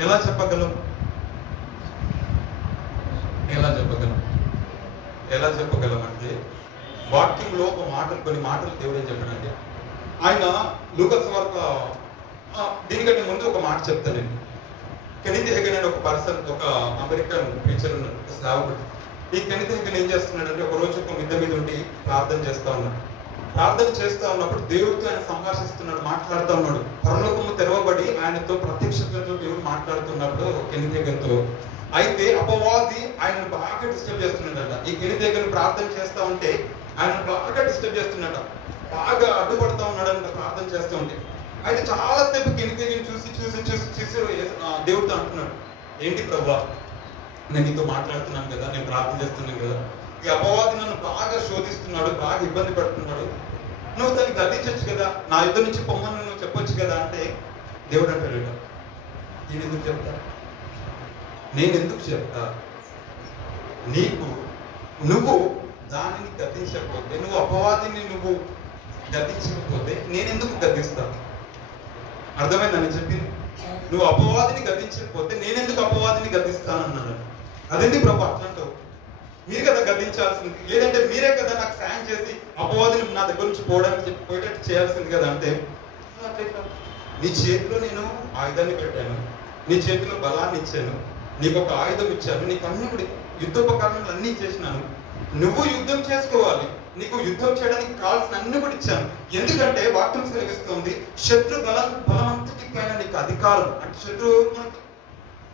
ఎలా చెప్పగలం? ఎలా చెప్పగలం అంటే వాక్యంలో కొన్ని మాటలు దేవుడు ఏం చెప్పాడంటే, ఆయన లూకాసు వార్త దీనికంటే ముందు ఒక మాట చెప్తాను నేను. కెనెత్ హేగన్ అనే ఒక పర్సన్, ఒక అమెరికన్ ప్రీచర్ ఉన్నాడు, ఒక సేవకుడు. ఈ కెనెత్ హేగన్ ఏం చేస్తున్నాడంటే, ఒక రోజు ఒక మిద్ద మీద ఉండి ప్రార్థన చేస్తా ఉన్నప్పుడు దేవుడితో ఆయన సంభాషిస్తున్నాడు, మాట్లాడుతూ ఉన్నాడు. పరలోకము తెరవబడి ఆయనతో ప్రత్యక్షతతో దేవుడు మాట్లాడుతున్నప్పుడు కెనెత్ హేగన్తో. అయితే అపవాది ఆయనను బాగా డిస్టర్బ్ చేస్తున్నాడట. ఈ కెనెత్ హేగన్ ప్రార్థన చేస్తా ఉంటే ఆయన బాగా డిస్టర్బ్ చేస్తున్నాడ, బాగా అడ్డుపడతా ఉన్నాడంట ప్రార్థన చేస్తూ ఉంటే. అయితే చాలాసేపు కెనెత్ హేగన్ చూసి దేవుడితో అంటున్నాడు, ఏంటి ప్రభువా, నేను నీతో మాట్లాడుతున్నాను కదా, నేను ప్రార్థన చేస్తున్నాను కదా, ఈ అపవాది నన్ను బాగా శోధిస్తున్నాడు, బాగా ఇబ్బంది పడుతున్నాడు, నువ్వు దాన్ని గద్దించవచ్చు కదా, నా యుద్ధం నుంచి పొమ్మని నువ్వు చెప్పొచ్చు కదా అంటే దేవుడు అంటాడు, నేను ఎందుకు చెప్తా? నువ్వు దానిని గద్దించకపోతే, నువ్వు అపవాదిని నువ్వు గద్దించకపోతే నేనెందుకు గద్దిస్తా? అర్థమైందని చెప్పింది. నువ్వు అపవాదిని గద్దించకపోతే నేనెందుకు అపవాదిని గద్దిస్తానన్నాడు. అదేంటి ప్రభు అట్లాంటావు? మీరు కదా గద్దించాల్సింది, లేదంటే మీరే కదా నాకు సాయం చేసి అపవాదిని నా దగ్గర నుంచి పోయేటట్టు చేయాల్సింది కదా అంటే, నీ చేతిలో నేను ఆయుధాన్ని పెట్టాను, నీ చేతిలో బలాన్ని ఇచ్చాను, నీకు ఒక ఆయుధం ఇచ్చాను, నీకు అన్ని కూడా యుద్ధోపకరణలు అన్నీ చేసినాను, నువ్వు యుద్ధం చేసుకోవాలి, నీకు యుద్ధం చేయడానికి కావాల్సిన అన్ని కూడా ఇచ్చాను. ఎందుకంటే వాక్యం సెలవిస్తుంది, శత్రు బలవంతుడి పైన నీకు అధికారం. అంటే శత్రువు మనకి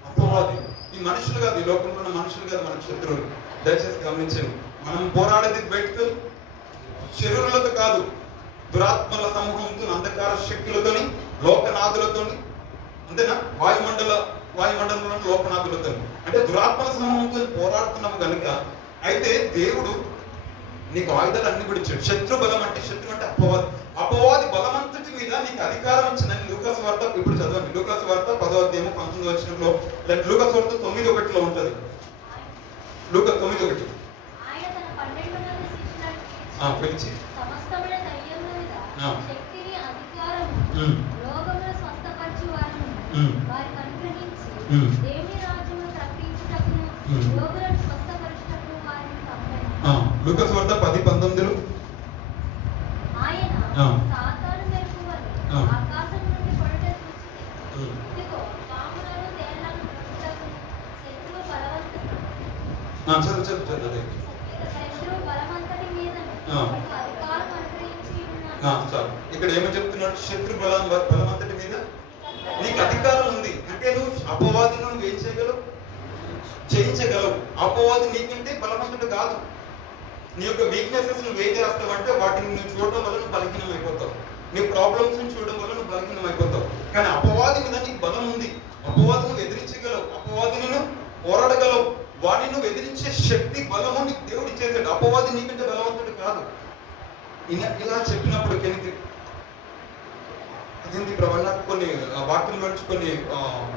అపవాది. ఈ మనుషులు కాదు, ఈ లోకంలో ఉన్న మనుషులు కాదు మనకు శత్రువులు. దయచేసి గమనించండి, మనం పోరాడేది బయటకు శరీరులతో కాదు, దురాత్మల సమూహంతో, అంధకార శక్తులతోని, లోకనాథులతోని, అంతేనా, వాయుమండలంలో లోకనాథులతో, అంటే దురాత్మల సమూహంతో పోరాడుతున్నాము కనుక. అయితే దేవుడు నీకు ఆయుధాలు అన్ని కూడా ఇచ్చాడు. శత్రు అంటే అపవాది బలవంతుడి మీద నీకు అధికారం ఇచ్చిందని లూకాసు వార్త ఇప్పుడు చదవండి. లూకాసు వార్త 10వ అధ్యాయం 19వ వచనంలో, లూకాసు వార్త 9:1 ఉంటుంది. లూకా 9:1 పిలిచి లూకాసు వార్త 10:19 చదువు. ఆ, చాలు. ఇక్కడ ఏమో చెప్తున్నాడు, శత్రు బలమంతటి మీద నీకు అధికారం ఉంది. అంటే నువ్వు అపవాదిని నువ్వు ఏం చేయగలవు? జయించగలవు. అపవాది నీకంటే బలవంతుడు కాదు. నీ యొక్క వీక్నెసెస్ నువ్వు ఏం చేస్తావు అంటే వాటిని నువ్వు చూడడం వల్ల నువ్వు బలహీనం అయిపోతావు. నీ ప్రాబ్లమ్స్ ని చూడడం వల్ల నువ్వు బలహీనం అయిపోతావు. కానీ అపవాది మీద నీకు బలం ఉంది. అపవాది నువ్వు ఎదిరించగలవు. అపవాదిని నువ్వు పోరాడగలవు. వాడిని నువ్వు ఎదిరించే శక్తి, బలము నీకు దేవుడు ఇచ్చేసాడు. అపవాది నీకంటే బలవంతుడు కాదు. ఇలా చెప్పినప్పుడు కెనికి అదేంటి ప్రభా, నాకు కొన్ని వాక్యం నుంచి కొన్ని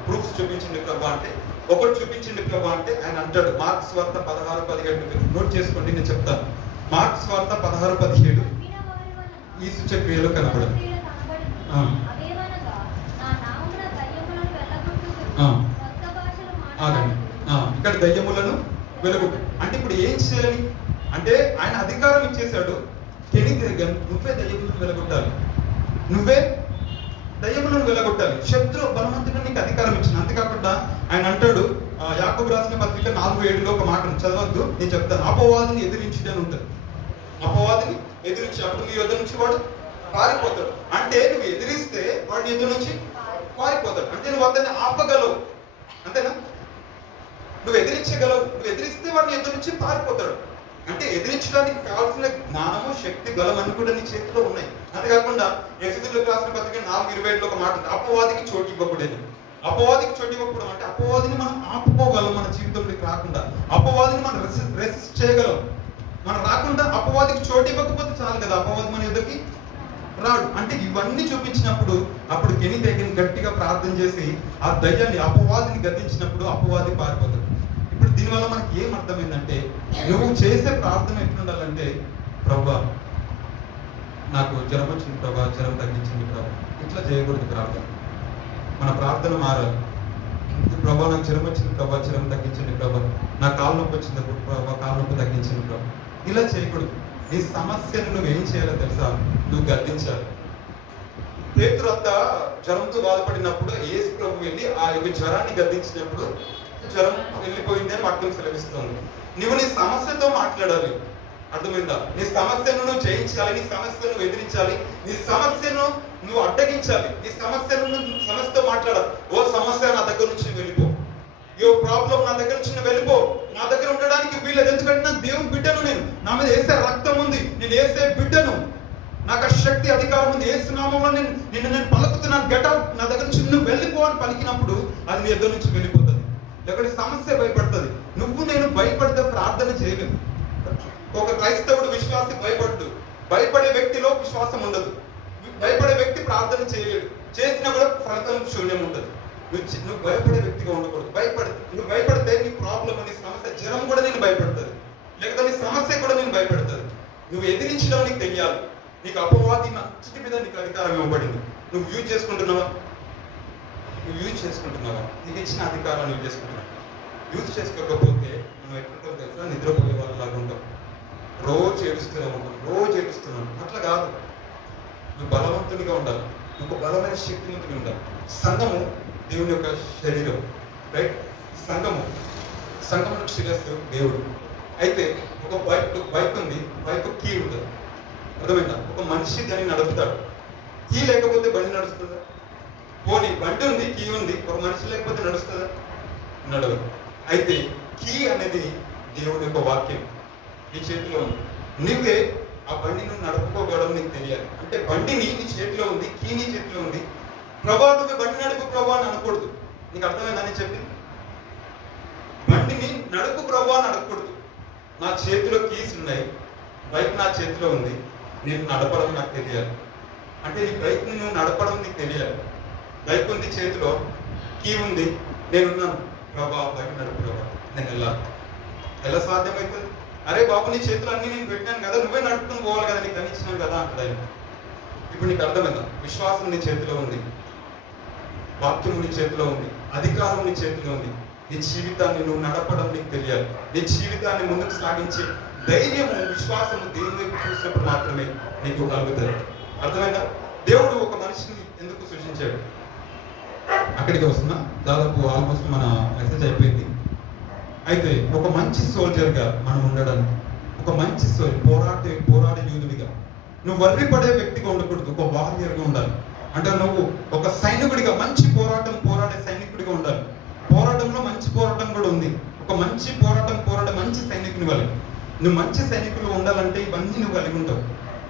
ప్రూఫ్స్ చూపించండి ప్రభా అంటే, ఒకటి చూపించండి ప్రభా అంటే ఆయన అంటాడు, మార్క్స్ వార్త 16-17 నోట్ చేసుకోండి, నేను చెప్తాను. మార్క్స్ వార్త 16-17 ఈ సూచక్రియలు కనపడదు. ఆగండి. ఇక్కడ దయ్యములను వెలుగుట్టు అంటే ఇప్పుడు ఏం చేయాలి అంటే ఆయన అధికారం ఇచ్చేశాడు. నువ్వే దయ్యములను వెలగొట్టాలి. నువ్వే దయ్యములను వెలగొట్టాలి. శత్రు బలవంతుడు నీకు అధికారం ఇచ్చింది. అంతేకాకుండా ఆయన అంటాడు, యాకోబు రాసిన పత్రిక 4:7 ఒక మాటను చదవద్దు, నేను చెప్తాను. అపవాదిని ఎదిరించి అని ఉంటుంది. అపవాదిని ఎదిరించి అప్పుడు నీ యొద్ద నుంచి వాడు పారిపోతాడు. అంటే నువ్వు ఎదిరిస్తే వాడి యొద్ద నుంచి పారిపోతాడు. అంటే నువ్వు అతన్ని ఆపగలవు. అంతేనా? నువ్వు ఎదిరించగలవు. నువ్వు ఎదిరిస్తే వాడిని యొద్ద నుంచి పారిపోతాడు. అంటే ఎదిరించడానికి కావాల్సిన జ్ఞానము, శక్తి, బలం అన్ని కూడా నీ చేతిలో ఉన్నాయి. అంతేకాకుండా ఎఫెసీయులకు రాసిన పత్రిక 4:27 ఒక మాట, అపవాదికి చోటు ఇవ్వకూడదు. అపవాదికి చోటు ఇవ్వకూడదు అంటే అపవాదిని మనం ఆపుకోగలం. మన జీవితంలోకి రాకుండా అపవాదిని మనం రెసిస్ట్ చేయగలం. మనం రాకుండా అపవాదికి చోటు ఇవ్వకపోతే చాలు కదా, అపవాది మన ఎదురుకి రాడు. అంటే ఇవన్నీ చూపించినప్పుడు అప్పుడు కెని దగ్గర గట్టిగా ప్రార్థన చేసి ఆ దయ్యాన్ని, అపవాదిని గద్దించినప్పుడు అపవాది పారిపోతాడు. ఇప్పుడు దీనివల్ల మనకి ఏం అర్థమైందంటే, నువ్వు చేసే ప్రార్థన ఎట్లుండాలంటే, ప్రభా నాకు జ్వరం వచ్చింది ప్రభా, జ్వరం తగ్గించింది ప్రభా, ఇట్లా చేయకూడదు ప్రార్థన. మన ప్రార్థన మారాలి. ప్రభా నాకు జ్వరం వచ్చింది ప్రభా, జ్వరం తగ్గించండి ప్రభా, నా కాలు నొప్పి వచ్చింది ప్రభా, కాలు నొప్పి తగ్గించండి ప్రభా, ఇలా చేయకూడదు. నీ సమస్యను నువ్వేం చేయాలో తెలుసా? నువ్వు గద్దించాలి. పేతురు అంతా జ్వరంతో బాధపడినప్పుడు యేసు ప్రభు వెళ్ళి ఆ యొక్క జ్వరాన్ని గద్దించినప్పుడు జ్వరం వెళ్ళిపోయింది అని వాక్యం సెలవిస్తుంది. నువ్వు నీ సమస్యతో మాట్లాడాలి. అర్థమైందా? నీ సమస్యను నువ్వు జయించాలి. నీ సమస్యను నువ్వు ఎదిరించాలి. నీ సమస్యను నువ్వు అడ్డగించాలి. నీ సమస్యను సమస్యతో మాట్లాడాలి. ఓ సమస్య నా దగ్గర నుంచి వెళ్ళిపో, యో ప్రాబ్లం నా దగ్గర నుంచి వెళ్ళిపో, నా దగ్గర ఉండడానికి వీలేదు. ఎందుకంటే నా దేవుని బిడ్డను నేను, నా మీద వేసే రక్తం ఉంది, నేను వేసే బిడ్డను, నాకు ఆ శక్తి, అధికారం ఉంది. ఏసు నామములో నేను పలుకుతున్నాను, గెట్ అవుట్, నా దగ్గర నుంచి నువ్వు వెళ్ళిపో అని పలికినప్పుడు అది నీ దగ్గర నుంచి వెళ్ళిపోతుంది. లేకపోతే సమస్య భయపడుతుంది. నువ్వు నేను భయపడితే ప్రార్థన చేయలేము. ఒక క్రైస్తవుడు విశ్వాసి భయపడ్డు. భయపడే వ్యక్తిలో విశ్వాసం ఉండదు. భయపడే వ్యక్తి ప్రార్థన చేయలేడు. చేసినా కూడా ఫలితం శూన్యం ఉంటుంది. నువ్వు భయపడే వ్యక్తిగా ఉండకూడదు. నువ్వు భయపడితే నీ ప్రాబ్లం, నీ సమస్య, జ్వరం కూడా నేను భయపడుతుంది. లేకపోతే నీ సమస్య కూడా నేను భయపడుతుంది. నువ్వు ఎదిరించడం నీకు తెలియాలి. నీకు అపవాది నచ్చటి మీద నీకు అధికారం ఇవ్వబడింది. నువ్వు యూజ్ చేసుకుంటున్నావా? నీకు ఇచ్చిన అధికారాన్ని యూజ్ చేసుకుంటున్నావు. యూజ్ చేసుకోకపోతే మనం ఎట్లుంటాం తెలుసా? నిద్రపోయే వాళ్ళలాగా ఉంటాం. రోజు ఏడుస్తున్నాం. అట్లా కాదు. నువ్వు బలవంతునిగా ఉండాలి. నువ్వు బలమైన శక్తివంతుని ఉండాలి. సంఘము దేవుని యొక్క శరీరం, రైట్? సంఘములకు శిరస్సు దేవుడు. అయితే ఒక బైక్ ఉంది, బైక్ కీ ఉంటుంది. అర్థమైందా? ఒక మనిషి దాన్ని నడుపుతాడు. కీ లేకపోతే బండి నడుస్తుందా? పోనీ బండి ఉంది, కీ ఉంది, ఒక మనిషి లేకపోతే నడుస్తుందా? నడవదు. అయితే కీ అనేది దేవుడి యొక్క వాక్యం నీ చేతిలో ఉంది. నువ్వే ఆ బండిని నడుపుకోగలవు. నీకు తెలియాలి. అంటే బండిని నీ చేతిలో ఉంది, కీ నీ చేతిలో ఉంది. ప్రభా నువ్వు బండి నడుపు ప్రభా అని అనకూడదు. నీకు అర్థమైందని చెప్పి బండిని నడుపు ప్రభా అని అనకూడదు. నా చేతిలో కీస్ ఉన్నాయి, బైక్ నా చేతిలో ఉంది, నేను నడపడం నాకు తెలియాలి. అంటే నీ బైక్ని నువ్వు నడపడం నీకు తెలియాలి. బైక్ ఉంది చేతిలో, కీ ఉంది, నేనున్నాను. ప్రభా బైక్ నడుపు ప్రభా, నేను వెళ్ళాలి. ఎలా సాధ్యమవుతుంది? అరే బాబు నీ చేతులు అన్నీ నేను పెట్టాను కదా, నువ్వే నడుపుకుని పోవాలి కదా, నీకు అన్ని ఇచ్చినాను కదా అంటాడు. ఇప్పుడు నీకు అర్థమైందా? విశ్వాసం నీ చేతిలో ఉంది, వాక్యం నీ చేతిలో ఉంది, అధికారం నీ చేతిలో ఉంది. నీ జీవితాన్ని నువ్వు నడపడం నీకు తెలియాలి. నీ జీవితాన్ని ముందుకు సాగించే ధైర్యము, విశ్వాసము దేవుని వైపు చూసినప్పుడు మాత్రమే నీకు కలుగుతుంది. అర్థమైందా? దేవుడు ఒక మనిషిని ఎందుకు సృష్టించాడు? అక్కడికి వస్తున్నా, దాదాపు ఆల్మోస్ట్ మన మెసేజ్ అయిపోయింది. అయితే ఒక మంచి సోల్జర్గా మనం ఉండడానికి, ఒక మంచి పోరాడే యూదుడిగా. నువ్వు వర్రి పడే వ్యక్తిగా ఉండకూడదు, ఒక వారియర్గా ఉండాలి. అంటే నువ్వు ఒక సైనికుడిగా, మంచి పోరాడే సైనికుడిగా ఉండాలి. పోరాటంలో మంచి పోరాటం కూడా ఉంది. ఒక మంచి పోరాడే మంచి సైనికుని వల్ల నువ్వు మంచి సైనికులు ఉండాలంటే ఇవన్నీ నువ్వు కలిగి ఉంటావు.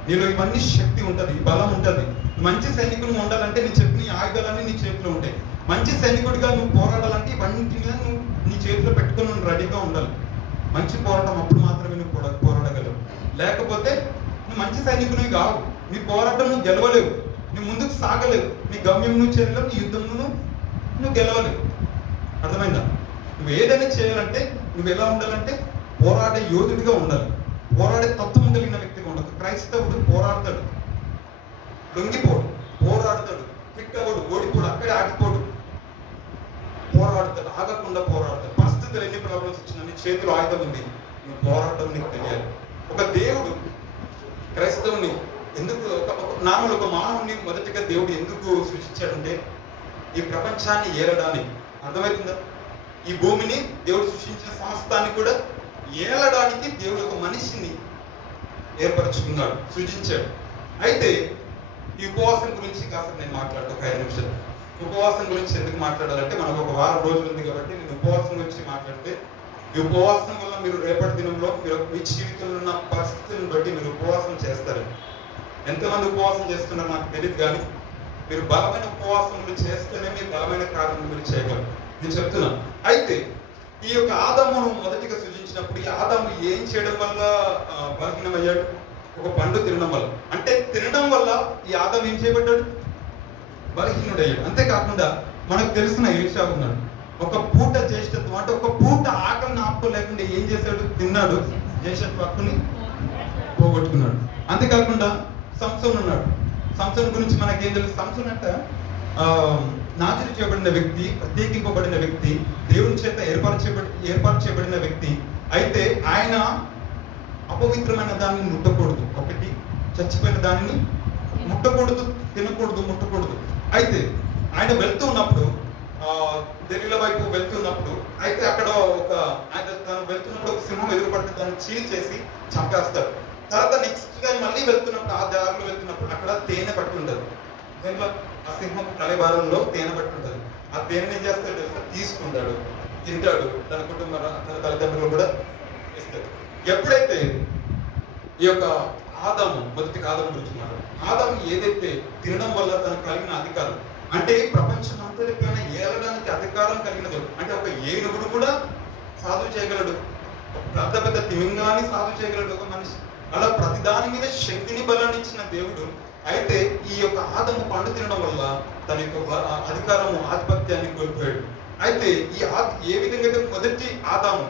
నీలో ఇవన్నీ శక్తి ఉంటుంది, బలం ఉంటుంది. మంచి సైనికులు ఉండాలంటే నేను చెప్పిన ఈ ఆయుధాలన్నీ నీ చేతిలో ఉంటాయి. మంచి సైనికుడిగా నువ్వు పోరాడాలంటే ఇవన్నీ నువ్వు నీ చేతిలో పెట్టుకుని నువ్వు రెడీగా ఉండాలి. మంచి పోరాటం అప్పుడు మాత్రమే నువ్వు పోరాడగలవు. లేకపోతే నువ్వు మంచి సైనికునివి కావు. నీ పోరాటం నువ్వు గెలవలేవు, నువ్వు ముందుకు సాగలేవు, నీ గమ్యం నువ్వు చేరలేవు, నీ యుద్ధంలో నువ్వు గెలవలేవు. అర్థమైందా? నువ్వు ఏదైనా చేయాలంటే నువ్వు ఎలా ఉండాలంటే పోరాడే యోధుడిగా ఉండాలి. పోరాడే తత్వం కలిగిన వ్యక్తిగా ఉండదు. క్రైస్తవుడు పోరాడతాడు, లొంగిపోడు, పోరాడతాడు, పిక్కబోడు, ఓడిపోడు, అక్కడే ఆగిపోడు, పోరాడతాడు, ఆగకుండా పోరాడతాడు. పరిస్థితులు ఎన్ని ప్రాబ్లమ్స్ వచ్చినా నీ చేతిలో ఆయుధం ఉంది, నువ్వు పోరాడటం నీకు తెలియాలి. ఒక దేవుడు క్రైస్తవుని ఎందుకు నార్మల్ ఒక మానవుని మొదటిగా దేవుడు ఎందుకు సృష్టించాడంటే ఈ ప్రపంచాన్ని ఏలడానికి. అర్థమవుతుందా? ఈ భూమిని దేవుడు సృష్టించిన సమస్తాన్ని కూడా ఏలడానికి దేవుడు ఒక మనిషిని ఏర్పరచుకున్నాడు, సృజించాడు. అయితే ఈ ఉపవాసం గురించి కాస్త నేను మాట్లాడతాను ఒక 5 నిమిషాలు. ఉపవాసం గురించి ఎందుకు మాట్లాడాలంటే మనకు ఒక వారం రోజులు ఉంది కాబట్టి నేను ఉపవాసం గురించి మాట్లాడితే, ఈ ఉపవాసం వల్ల మీరు రేపటి దినంలో మీరు మీ జీవితంలో ఉన్న పరిస్థితులను బట్టి మీరు ఉపవాసం చేస్తారు. ఎంతమంది ఉపవాసం చేస్తున్నారో నాకు తెలియదు, కానీ మీరు బలమైన ఉపవాసములు చేస్తేనే మీరు బలమైన కార్యములు మీరు చేయగలరు. నేను చెప్తున్నాను. అయితే ఈ యొక్క ఆదామును మొదటిగా సృజించినప్పుడు ఈ ఆదాము ఏం చేయడం వల్ల బలహీనమయ్యాడు? ఒక పండు తినడం వల్ల. అంటే తినడం వల్ల ఈ ఆదాము ఏం చేయబడ్డాడు? బలహీనుడయ్యాడు. అంతేకాకుండా మనకు తెలిసిన ఏషా ఉన్నాడు. ఒక పూట జ్యేష్ఠత్వం అంటే ఒక పూట ఆకలిని ఆపుకోలేకుండా ఏం చేశాడు? తిన్నాడు, జ్యేష్ఠత్వ హక్కుని పోగొట్టుకున్నాడు. అంతేకాకుండా సంసోన్ ఉన్నాడు. సంసోన్ గురించి మనకేం తెలుసు? సంసోన్ అంట నాజరు చేయబడిన వ్యక్తి, ప్రత్యేకింపబడిన వ్యక్తి, దేవుని చేత ఏర్పాటు చేయబడిన వ్యక్తి. అయితే ఆయన అపవిత్రమైన దానిని ముట్టకూడదు, ఒకటి చచ్చిపోయిన దానిని ముట్టకూడదు, తినకూడదు, ముట్టకూడదు. అయితే ఆయన వెళ్తూ ఉన్నప్పుడు దెలీలా వైపు వెళ్తున్నప్పుడు, అయితే అక్కడ తను వెళ్తున్నప్పుడు ఒక సింహం ఎదురుపడితే దాన్ని చీల్చేసి చంపేస్తాడు. తర్వాత నెక్స్ట్ టైం మళ్ళీ వెళ్తున్నప్పుడు ఆ దారిలో వెళ్తున్నప్పుడు అక్కడ తేనె పట్టుంటది. దీంట్లో ఆ సింహం తలభారంలో తేనె పట్టుంటది. ఆ తేనెని ఏం చేస్తాడు తెలుసా? తీసుకుంటాడు, తింటాడు, తన తన తల్లిదండ్రులు కూడా ఇస్తాడు. ఎప్పుడైతే ఈ యొక్క మొదటి ఆదాము గురించి మాట్లాడు, ఆదాము ఏదైతే తినడం వల్ల తనకు కలిగిన అధికారం, అంటే ప్రపంచం అంతటిపైన ఏలడానికి అధికారం కలిగినది. అంటే ఒక ఏనుగుడు కూడా సాధువు చేయగలడు, పెద్ద పెద్ద తిమింగాన్ని సాధువు చేయగలడు ఒక మనిషి. అలా ప్రతి దాని మీద శక్తిని బలాన్ని ఇచ్చిన దేవుడు. అయితే ఈ యొక్క ఆదాము పండు తినడం వల్ల తన యొక్క అధికారము, ఆధిపత్యాన్ని కోల్పోయాడు. అయితే ఏ విధంగా మొదటి ఆదాము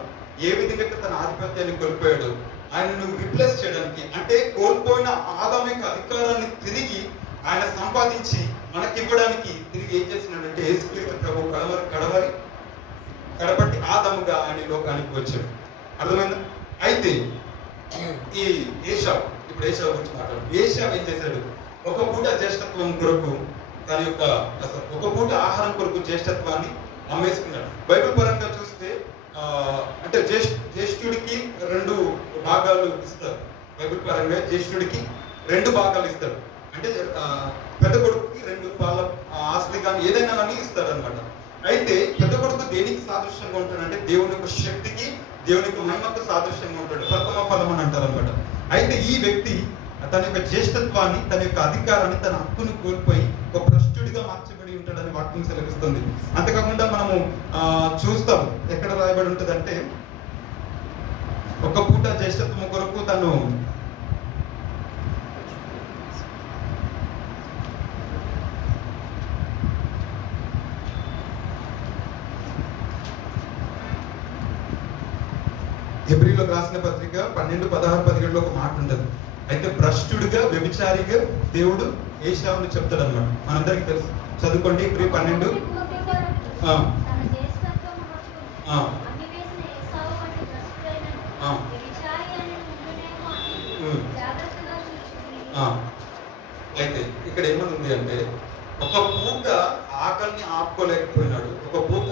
ఏ విధంగా తన ఆధిపత్యాన్ని కోల్పోయాడు, ఆయనను రిప్లేస్ చేయడానికి, అంటే కోల్పోయిన ఆదాము యొక్క అధికారాన్ని తిరిగి ఆయన సంపాదించి మనకివ్వడానికి తిరిగి ఏం చేసినాడంటే యేసుక్రీస్తు ప్రభు కడపట్టి ఆదాముగా ఆయన లోకానికి వచ్చాడు. అర్థమైందా? అయితే ఈ ఏషావు, ఇప్పుడు ఏషావు గురించి మాట్లాడు. ఏషావు ఏం చేశాడు? ఒక పూట జ్యేష్ఠత్వం కొరకు ఒక పూట ఆహారం కొరకు జ్యేష్ఠత్వాన్ని అమ్మేసుకున్నాడు. బైబిల్ పరంగా చూస్తే అంటే జ్యేష్ఠుడికి 2 భాగాలు ఇస్తారు. బైబిల్ పరంగా జ్యేష్ఠుడికి 2 భాగాలు ఇస్తారు. అంటే పెద్ద కొడుకుకి 2 పాల ఆస్తి కానీ ఏదైనా కానీ ఇస్తారు అనమాట. అయితే పెద్ద కొడుకు దేనికి సాదృశ్యంగా ఉంటాడు అంటే దేవుని యొక్క శక్తికి, దేవుని యొక్క మహిమకు సాదృశ్యంగా ఉంటాడు. ప్రథమ ఫలం అని అంటారు అనమాట. అయితే ఈ వ్యక్తి తన యొక్క జ్యేష్ఠత్వాన్ని, తన యొక్క అధికారాన్ని, తన హక్కును కోల్పోయి ఒక భ్రష్టుడిగా మార్చబడి ఉంటాడని వాక్యం సెలవిస్తుంది. అంతేకాకుండా మనము చూస్తాం, ఎక్కడ రాయబడి ఉంటుందంటే ఒక పూట జ్యేష్ఠత్వం కొరకు తను హెబ్రీలో రాసిన పత్రిక 12:16-17 ఒక మాట ఉంటుంది. అయితే భ్రష్టుడిగా, వ్యభిచారిగా దేవుడు ఏషావుని చెప్తాడు అనమాట. మనందరికీ తెలుసు, చదువుకోండి. హెబ్రీ 12 అయితే ఇక్కడ ఏమనుంది అంటే ఒక పూట ఆకలిని ఆపుకోలేకపోయినాడు, ఒక పూట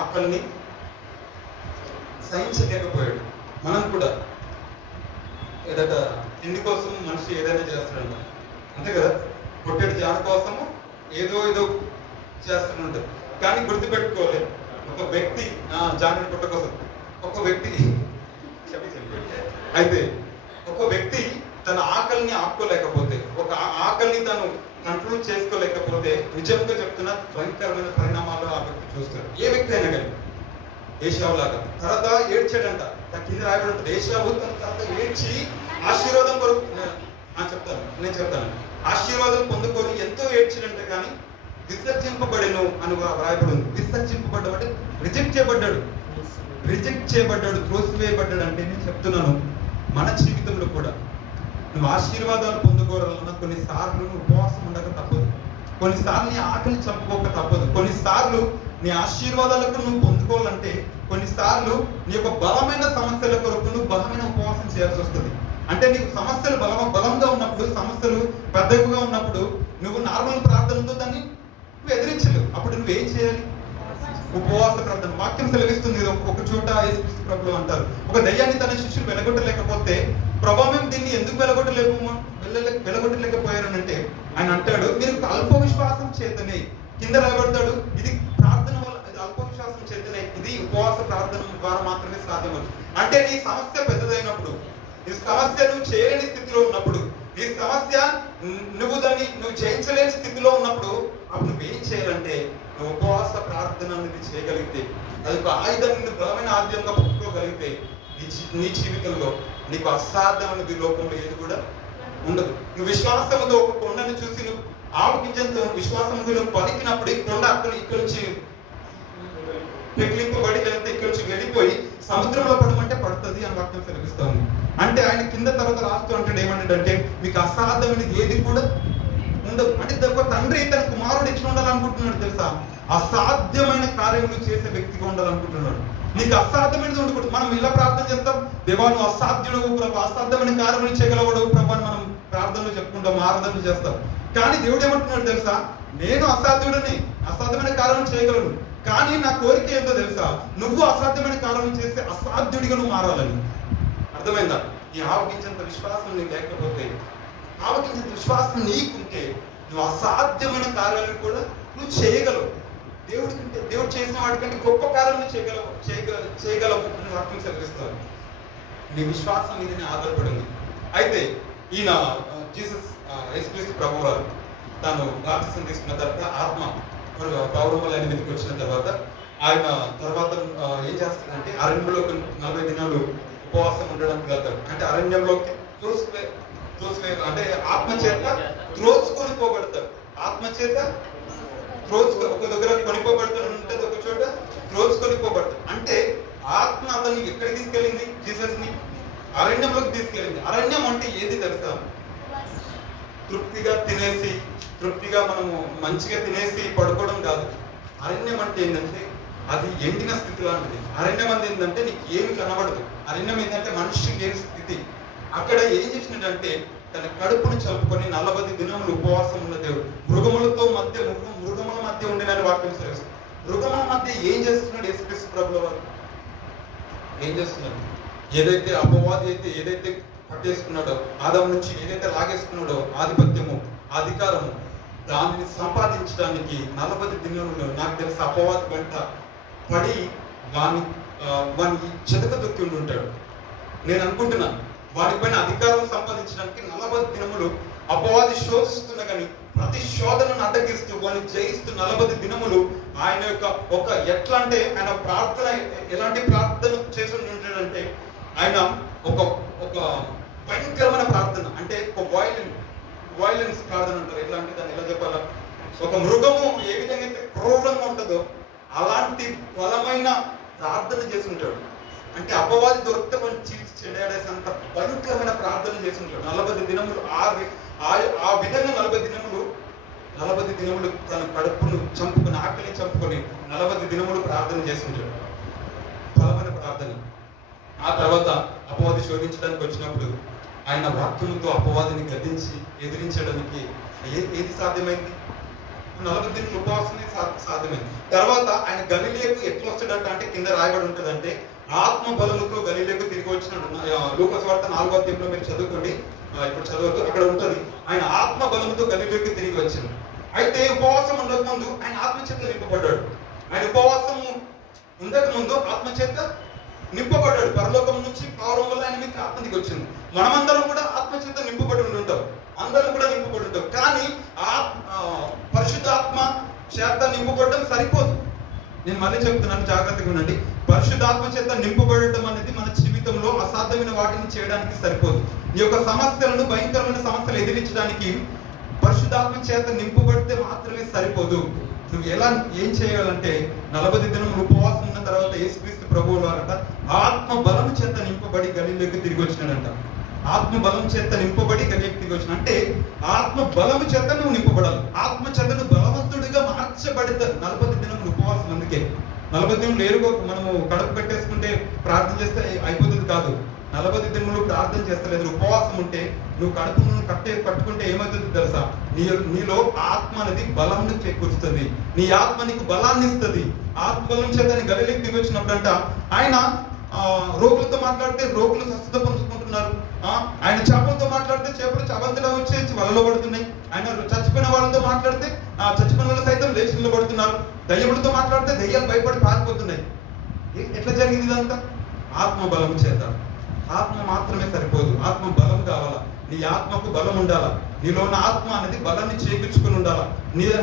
ఆకలిని సహించలేకపోయాడు. మనం కూడా ఏదట తిండి కోసం మనిషి ఏదైనా చేస్తాడంట, అంతే కదా. పుట్టెడు జాడ కోసము ఏదో చేస్తుంటారు. కానీ గుర్తుపెట్టుకోవాలి, ఒక వ్యక్తి జానుడి పుట్ట కోసం ఒక వ్యక్తి అయితే ఒక వ్యక్తి తన ఆకలిని ఆపుకోలేకపోతే, ఒక ఆకలిని తను కంట్రోల్ చేసుకోలేకపోతే, నిజంగా చెప్తున్నా భయంకరమైన పరిణామాలు ఆ వ్యక్తి చూస్తారు. ఏ వ్యక్తి అయినా కానీ. ఏషావు లాగా తర్వాత ఏడ్చాడంట, కింద రాయబడి ఏషావు తన తర్వాత ఏడ్చి ఆశీర్వాదం కొరకు నేను చెప్తాను ఆశీర్వాదం పొందుకొని ఎంతో ఏడ్చాడంట, కానీ విసర్జింపబడెను అని రాయబడి ఉంది. విసర్జింపబడ్డం అంటే రిజెక్ట్ చేయబడ్డాడు, త్రోసివేయబడ్డాడు. అంటే నేను చెప్తున్నాను, మన జీవితంలో కూడా నువ్వు ఆశీర్వాదాలు పొందుకోవాలన్నా కొన్నిసార్లు నువ్వు ఉపవాసం ఉండక తప్పదు, కొన్నిసార్లు నీ ఆకలి చంపుకోక తప్పదు, కొన్నిసార్లు నీ ఆశీర్వాదాలకు నువ్వు పొందుకోవాలంటే కొన్నిసార్లు నీ యొక్క బలమైన సమస్యల కొరకు నువ్వు బలమైన ఉపవాసం చేయాల్సి వస్తుంది. అంటే నీకు సమస్యలు బలంగా ఉన్నప్పుడు, సమస్యలు పెద్దగా ఉన్నప్పుడు నువ్వు నార్మల్ ప్రార్థనతో దాన్ని నువ్వు ఎదిరించలేవు. అప్పుడు నువ్వేం చేయాలి? ఉపవాస ప్రార్థన. వాక్యం సెలవిస్తుంది. ఒక చోట యేసుక్రీస్తు ప్రభువు అంటారు, ఒక దయ్యాన్ని తన శిష్యులు వెలగొట్టలేకపోతే, ప్రభా మేము దీన్ని ఎందుకు వెలగొట్టలేకపోయారు అంటే ఆయన అంటాడు, మీరు అల్ప విశ్వాసం చేతనే, కింద రాయబడతాడు, ఇది ప్రార్థన వల్ల, ఇది అల్ప విశ్వాసం చేతనే, ఇది ఉపవాస ప్రార్థన ద్వారా మాత్రమే సాధ్యమని. అంటే నీ సమస్య పెద్దదైనప్పుడు, నీ సమస్య నువ్వు చేయలేని స్థితిలో ఉన్నప్పుడు, నీ సమస్య నువ్వు జయించలేని స్థితిలో ఉన్నప్పుడు, అప్పుడు నువ్వేం చేయాలంటే నువ్వు ఉపవాస ప్రార్థన అనేది చేయగలిగితే, అది ఒక ఆయుధం, బలమైన ఆయుధంగా పట్టుకోగలిగితే, నీ జీవితంలో నీకు అసాధ్యమైనది లోకంలో ఏది కూడా ఉండదు. నువ్వు విశ్వాసంతో ఒక కొండని చూసి నువ్వు ఆవగించంతో విశ్వాసంతో నువ్వు పలికినప్పుడు ఈ కొండ ఇక్కడ నుంచి పెకిలింపబడి లేకపోతే ఇక్కడ నుంచి వెళ్ళిపోయి సముద్రంలో పడమంటే పడుతుంది అని వాక్యం సెలవిస్తా ఉంది. అంటే ఆయన కింద తర్వాత రాస్తూ అంటాడు ఏమంటాడంటే, మీకు అసాధ్యమైనది ఏది కూడా ఉండదు. అంటే ఒక తండ్రి తన కుమారుడు ఎట్లా ఉండాలనుకుంటున్నాడు తెలుసా? అసాధ్యమైన కార్యములు చేసే వ్యక్తిగా ఉండాలనుకుంటున్నాడు. నీకు అసాధ్యమైనది ఉండకూడదు. మనం ఇలా ప్రార్థన చేస్తాం, దేవా నువ్వు అసాధ్యుడు ప్రభు, అసాధ్యమైన కార్యములు చేయగలవడు ప్రభు అని మనం ప్రార్థనలు చెప్పుకుంటాం, ఆరాధనలు చేస్తాం. కానీ దేవుడు ఏమంటున్నాడు తెలుసా? నేను అసాధ్యుడని, అసాధ్యమైన కార్యం చేయగలను, కానీ నా కోరిక ఏంటో తెలుసా? నువ్వు అసాధ్యమైన కార్యం చేస్తే అసాధ్యుడిగా నువ్వు మారాలని. అర్థమైందా? ఈ ఆవగించేంత విశ్వాసం నీకు లేకపోతే, ఆవగించేంత విశ్వాసం నీకుంటే నువ్వు అసాధ్యమైన కార్యాలను కూడా నువ్వు చేయగలవు. దేవుడు చేసిన వాటికంటే గొప్ప కార్యాలను చేయగలవు అని వాక్యం సెలవిస్తారు. నీ విశ్వాసం మీదనే ఆధారపడింది. అయితే ఈయన యేసుక్రీస్తు ప్రభువు వారు తాను బాప్తిసం తీసుకున్న తర్వాత ఆత్మ పౌరములైన మీదకి వచ్చిన తర్వాత ఆయన తర్వాత ఏం చేస్తాడంటే అరణ్యంలో 40 దినాలు ఉపవాసం ఉండడానికి వెళ్తాడు. అంటే అరణ్యంలోకి అంటే ఆత్మచేత త్రోసుకొని పోబడతాడు. ఆత్మచేత ఒక దగ్గర కొనిపోబడతాడు ఉంటుంది, ఒక చోట త్రోసుకొని పోబడతాడు. అంటే ఆత్మ అతన్ని ఎక్కడికి తీసుకెళ్ళింది? జీసస్ ని అరణ్యంలోకి తీసుకెళ్ళింది. అరణ్యం అంటే ఏది తెలుసా? తృప్తిగా మనము మంచిగా తినేసి పడుకోవడం కాదు. అరణ్యం అంటే ఏంటంటే అది ఎండిన స్థితి లాంటిది. అరణ్యం అంటే ఏంటంటే నీకు ఏమి కనబడదు. అరణ్యం ఏంటంటే మనిషికి లేని స్థితి. అక్కడ ఏం చేసినట్టే తన కడుపును చంపుకొని 40 దినములు ఉపవాసం ఉన్న దేవుడు మృగముల మధ్య ఉండినని వాక్యం తెలుసు. మృగముల మధ్య ఏం చేస్తున్నాడు యేసుక్రీస్తు ప్రభుల వారు? ఏం చేస్తున్నాడు? ఏదైతే అపవాది ఏదైతే పట్టేసుకున్నాడో, ఆదాము నుంచి ఏదైతే లాగేసుకున్నాడో ఆధిపత్యము, అధికారము, దానిని సంపాదించడానికి 40 దినములు నాకు తెలిసి అపవాది గంట పడి వాని చెదక దొక్కి ఉంటాడు. నేను అనుకుంటున్నాను వాడిపైన అధికారం సంపాదించడానికి 40 దినములు అపవాది శోధిస్తున్నా కానీ ప్రతి శోధనను అడ్డగిస్తూ వాడిని జయిస్తూ 40 దినములు ఆయన యొక్క ఎట్లా అంటే ఆయన ప్రార్థన ఎలాంటి ప్రార్థన చేసి ఉంటాడంటే ఆయన ఒక భయంకరమైన ప్రార్థన, అంటే ఒక వైలెన్స్ ప్రార్థన అంటారు. ఎట్లా అంటే దాన్ని ఎలా చెప్పాలా? ఒక మృగము ఏ విధంగా అయితే క్రూరంగా ఉంటుందో అలాంటి బలమైన ప్రార్థన చేసి ఉంటాడు. అంటే అపవాది దొరికితే మనం చీల్చి చెడేసేంత భయంకరమైన ప్రార్థన చేసి ఉంటాడు 40 దినములు. ఆ విధంగా 40 దినములు తన కడుపును చంపుకొని, ఆకలిని చంపుకొని 40 దినములు ప్రార్థన చేసి ఉంటాడు, బలమైన ప్రార్థన. ఆ తర్వాత అపవాది శోధించడానికి వచ్చినప్పుడు ఆయన వాక్యముతో అపవాదిని గద్దించి ఎదిరించడానికి ఏది సాధ్యమైంది? 40 దినాలు ఉపవాసమే సాధ్యమైంది. తర్వాత ఆయన గలిలయకు ఎట్లా వస్తాడంట అంటే కింద రాయబడి ఉంటుందంటే ఆత్మ బలముతో గలిలేకు తిరిగి వచ్చినాడు. లూకాసు వార్త 4వ అధ్యాయంలో మీరు చదువుకోండి, ఇప్పుడు చదవద్దు, అక్కడ ఉంటుంది. ఆయన ఆత్మ బలముతో గలిలేకు తిరిగి వచ్చాడు. అయితే ఉపవాసం ఉండక ముందు ఆయన ఆత్మచేత నింపబడ్డాడు. ఆయన ఉపవాసము ఉండక ముందు ఆత్మచేత నింపబడ్డాడు. పరలోకం నుంచి పౌరం వల్ల ఆయన మీకు ఆత్మ దిగి వచ్చింది. మనమందరం కూడా ఆత్మచేత నింపబడి ఉంటాం, అందరం కూడా నింపబడి ఉంటాం. కానీ పరిశుద్ధాత్మ చేత నింపబడడం సరిపోదు. నేను మళ్ళీ చెప్తున్నాను, జాగ్రత్తగా ఉండండి. పరిశుద్ధాత్మ చేత నింపబడటం అనేది మన జీవితంలో అసాధ్యమైన వాటిని చేయడానికి సరిపోదు. ఈ యొక్క సమస్యలను, భయంకరమైన సమస్యలు ఎదిరించడానికి పరిశుద్ధాత్మ చేత నింపబడితే మాత్రమే సరిపోదు. నువ్వు ఏం చేయాలంటే 40 దినములు ఉపవాసం ఉన్న తర్వాత యేసుక్రీస్తు ప్రభువు వారట ఆత్మ బలం చేత నింపబడి గలిలోకి తిరిగి వచ్చినాడంట. ఆత్మ బలం చేత నింపబడి గలిలోకి తిరిగి వచ్చిన అంటే ఆత్మ బలము చేత నువ్వు నింపబడాలి. ఆత్మ చేత నువ్వు బలవంతుడిగా మార్చబడతావు. 40 దినములు ఉపవాసం. అందుకే 40 దినములు ఏరుకో మనము కడుపు కట్టేసుకుంటే ప్రార్థన చేస్తే అయిపోతుంది కాదు. 40 దినములు ప్రార్థన చేస్తలేదు, ఉపవాసం ఉంటే నువ్వు కడుపును పట్టుకుంటే ఏమవుతుంది తెలుసా? నీలో ఆత్మ అనేది బలాన్ని చేకూరుస్తుంది. నీ ఆత్మ నీకు బలాన్ని ఇస్తుంది. ఆత్మ బలం చేత గలిలోకి దిగి వచ్చినప్పుడంట ఆయన రోగులతో మాట్లాడితే రోగులు స్వస్థత పొందుకుంటున్నారు. ఆయన చేపలతో మాట్లాడితే చేపలు చవంతిలో వచ్చేసి వలలో పడుతున్నాయి. ఆయన చచ్చిపోయిన వాళ్ళతో మాట్లాడితే చచ్చిపోయిన వాళ్ళు సైతం లేచి నిలబడుతున్నారు. దయ్యములతో మాట్లాడితే దయ్యాలు భయపడి పారిపోతున్నాయి. ఎట్లా జరిగింది ఇదంతా? ఆత్మ బలం చేత. ఆత్మ మాత్రమే సరిపోదు, ఆత్మ బలం కావాలా. నీ ఆత్మకు బలం ఉండాలా. నీలో ఉన్న ఆత్మ అనేది బలాన్ని చేకూర్చుకుని ఉండాలా.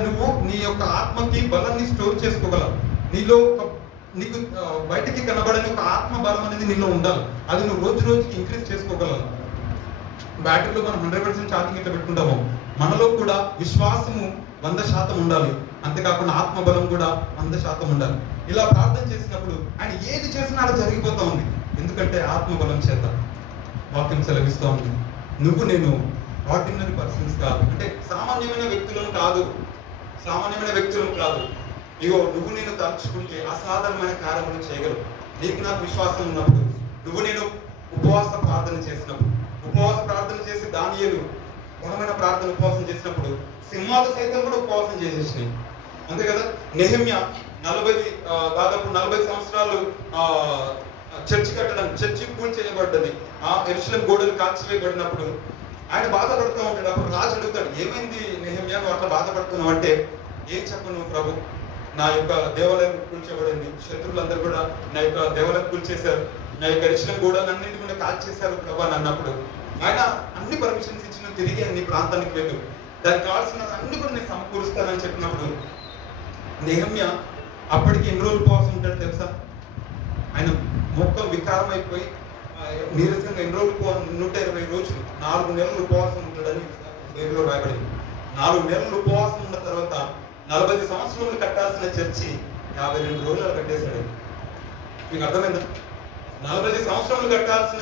నువ్వు నీ యొక్క ఆత్మకి బలాన్ని స్టోర్ చేసుకోగలవు. నీలో నీకు బయటికి కనబడని ఒక ఆత్మ బలం అనేది నీలో ఉండాలి. అది నువ్వు రోజు రోజుకి ఇంక్రీజ్ చేసుకోగలవు. బ్యాటరీలో మనం 100% ఛార్జింగ్ ఇట్లా పెట్టుకుంటాము. మనలో కూడా విశ్వాసము 100% ఉండాలి. అంతేకాకుండా ఆత్మ బలం కూడా 100% ఉండాలి. ఇలా ప్రార్థన చేసినప్పుడు ఆయన ఏది చేసినా అలా జరిగిపోతా ఉంది. ఎందుకంటే ఆత్మ బలం చేత. వాక్యం సెలవిస్తూ ఉంది, నువ్వు నేను ఆర్డినరీ పర్సన్స్ కాదు, అంటే సామాన్యమైన వ్యక్తులను కాదు, సామాన్యమైన వ్యక్తులను కాదు. ఇగో నువ్వు నేను తలుచుకుంటే అసాధారణమైన కార్యములు చేయగలవు. నీకు నాకు విశ్వాసం ఉన్నప్పుడు, నువ్వు నేను ఉపవాస ప్రార్థన చేసినప్పుడు, ఉపవాస ప్రార్థన చేసి దానియేలు ఘనమైన ప్రార్థన ఉపవాసం చేసినప్పుడు సింహాలు సైతం కూడా ఉపవాసం చేసేసినాయి. అంతే కదా? నెహెమ్యా దాదాపు 40 సంవత్సరాలు చర్చి కట్టడం, చర్చి కూల్ చేయబడ్డది, యెరూషలేము గోడలు కాల్చివేయబడినప్పుడు ఆయన బాధపడుతూ ఉంటాడు. అప్పుడు రాజు అడుగుతాడు, ఏమైంది నెహెమ్యా నువ్వు అట్లా బాధపడుతున్నావు అంటే, ఏం చెప్పను ప్రభు, నా యొక్క దేవాలయం కూల్చబడింది, శత్రువులందరూ కూడా నా యొక్క దేవాలయం కూల్చేశారు, నా యొక్క యెరూషలేము గోడలన్నింటి కూడా కాల్చేశారు ప్రభు అని అన్నప్పుడు ఆయన అన్ని పర్మిషన్స్ ఇచ్చిన, తిరిగి నీ ప్రాంతానికి వెళ్ళు, దానికి కావాల్సిన అన్ని కూడా నేను సమకూరుస్తానని చెప్పినప్పుడు నెహెమ్యా అప్పటికి ఎన్ని రోజులు ఉపవాసం ఉంటాడు తెలుసా? ఆయన మొత్తం వికారం అయిపోయి నీరసంగా ఎన్ని రోజులు 120 రోజులు 4 నెలలు ఉపవాసం ఉంటాడని బైబిల్లో రాయబడింది. 4 నెలలు ఉపవాసం ఉన్న తర్వాత 40 సంవత్సరాలు కట్టాల్సిన చర్చి 52 రోజులు కట్టేశాడు. మీకు అర్థమైందా? 40 సంవత్సరాలు కట్టాల్సిన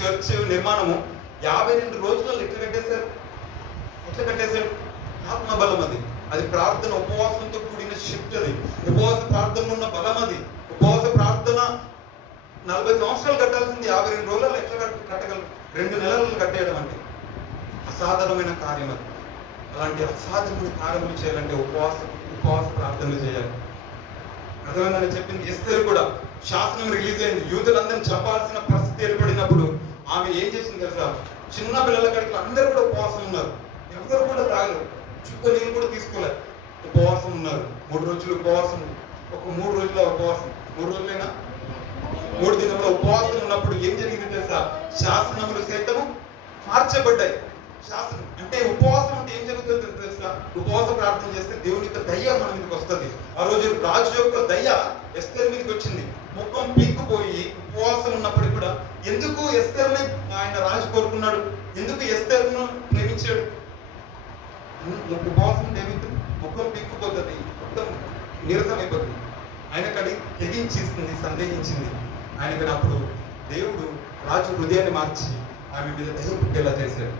చర్చ్ నిర్మాణము 52 రోజులలో ఎట్లా కట్టేశారు? ఎట్లా కట్టేశాడు? ఆత్మబలం అది. అది ప్రార్థన, ఉపవాసంతో కూడిన శక్తి. అది ఉపవాస ప్రార్థనలో ఉన్న బలం. అది ఉపవాస ప్రార్థన 40 సంవత్సరాలు కట్టాల్సింది 52 రోజులలో ఎట్లా కట్టగలరు? 2 నెలలు కట్టేయడం అంటే అసాధారణమైన కార్యం. అది అలాంటి అసాధారణమైన కార్యములు చేయాలంటే ఉపవాస ప్రార్థనలు చేయాలి. అర్థమైందని చెప్పింది. ఎస్తేరు కూడా శాసనం రిలీజ్ అయింది, యూదులందరినీ చంపాల్సిన పరిస్థితి ఏర్పడినప్పుడు ఆమె ఏం చేసింది తెలుసా? చిన్న పిల్లల కడికి అందరూ కూడా ఉపవాసం ఉన్నారు, ఎవరు కూడా తాగలేదు, చుక్క నీళ్ళు కూడా తీసుకోలేదు, ఉపవాసం ఉన్నారు. 3 రోజులు ఉపవాసం, ఒక 3 రోజుల ఉపవాసం, 3 రోజులైనా 3 దినముల ఉపవాసం ఉన్నప్పుడు ఏం జరిగింది తెలుసా? శాసనములు సైతము మార్చబడ్డాయి. శాసనం అంటే ఉపవాసం అంటే ఏం జరుగుతుందో తెలుసా? ఉపవాస ప్రార్థన చేస్తే దేవుని యొక్క దయ్య మన మీదకి వస్తుంది. ఆ రోజు రాజు యొక్క దయ్య ఎస్తేరు మీదకి వచ్చింది. ముఖం పీక్కుపోయి ఉపవాసం ఉన్నప్పుడు కూడా ఎందుకు ఎస్తేరుని ఆయన రాజు కోరుకున్నాడు? ఎందుకు ఎస్తేరును ప్రేమించాడు? ఉపవాసం ఏమిటి? ముఖం పీక్కుపోతుంది, మొత్తం నీరసం అయిపోతుంది. ఆయనకది తెగించేస్తుంది, సందేహించింది. ఆయనకి అప్పుడు దేవుడు రాజు హృదయాన్ని మార్చి ఆమె మీద దయ పుట్టేలా చేశాడు.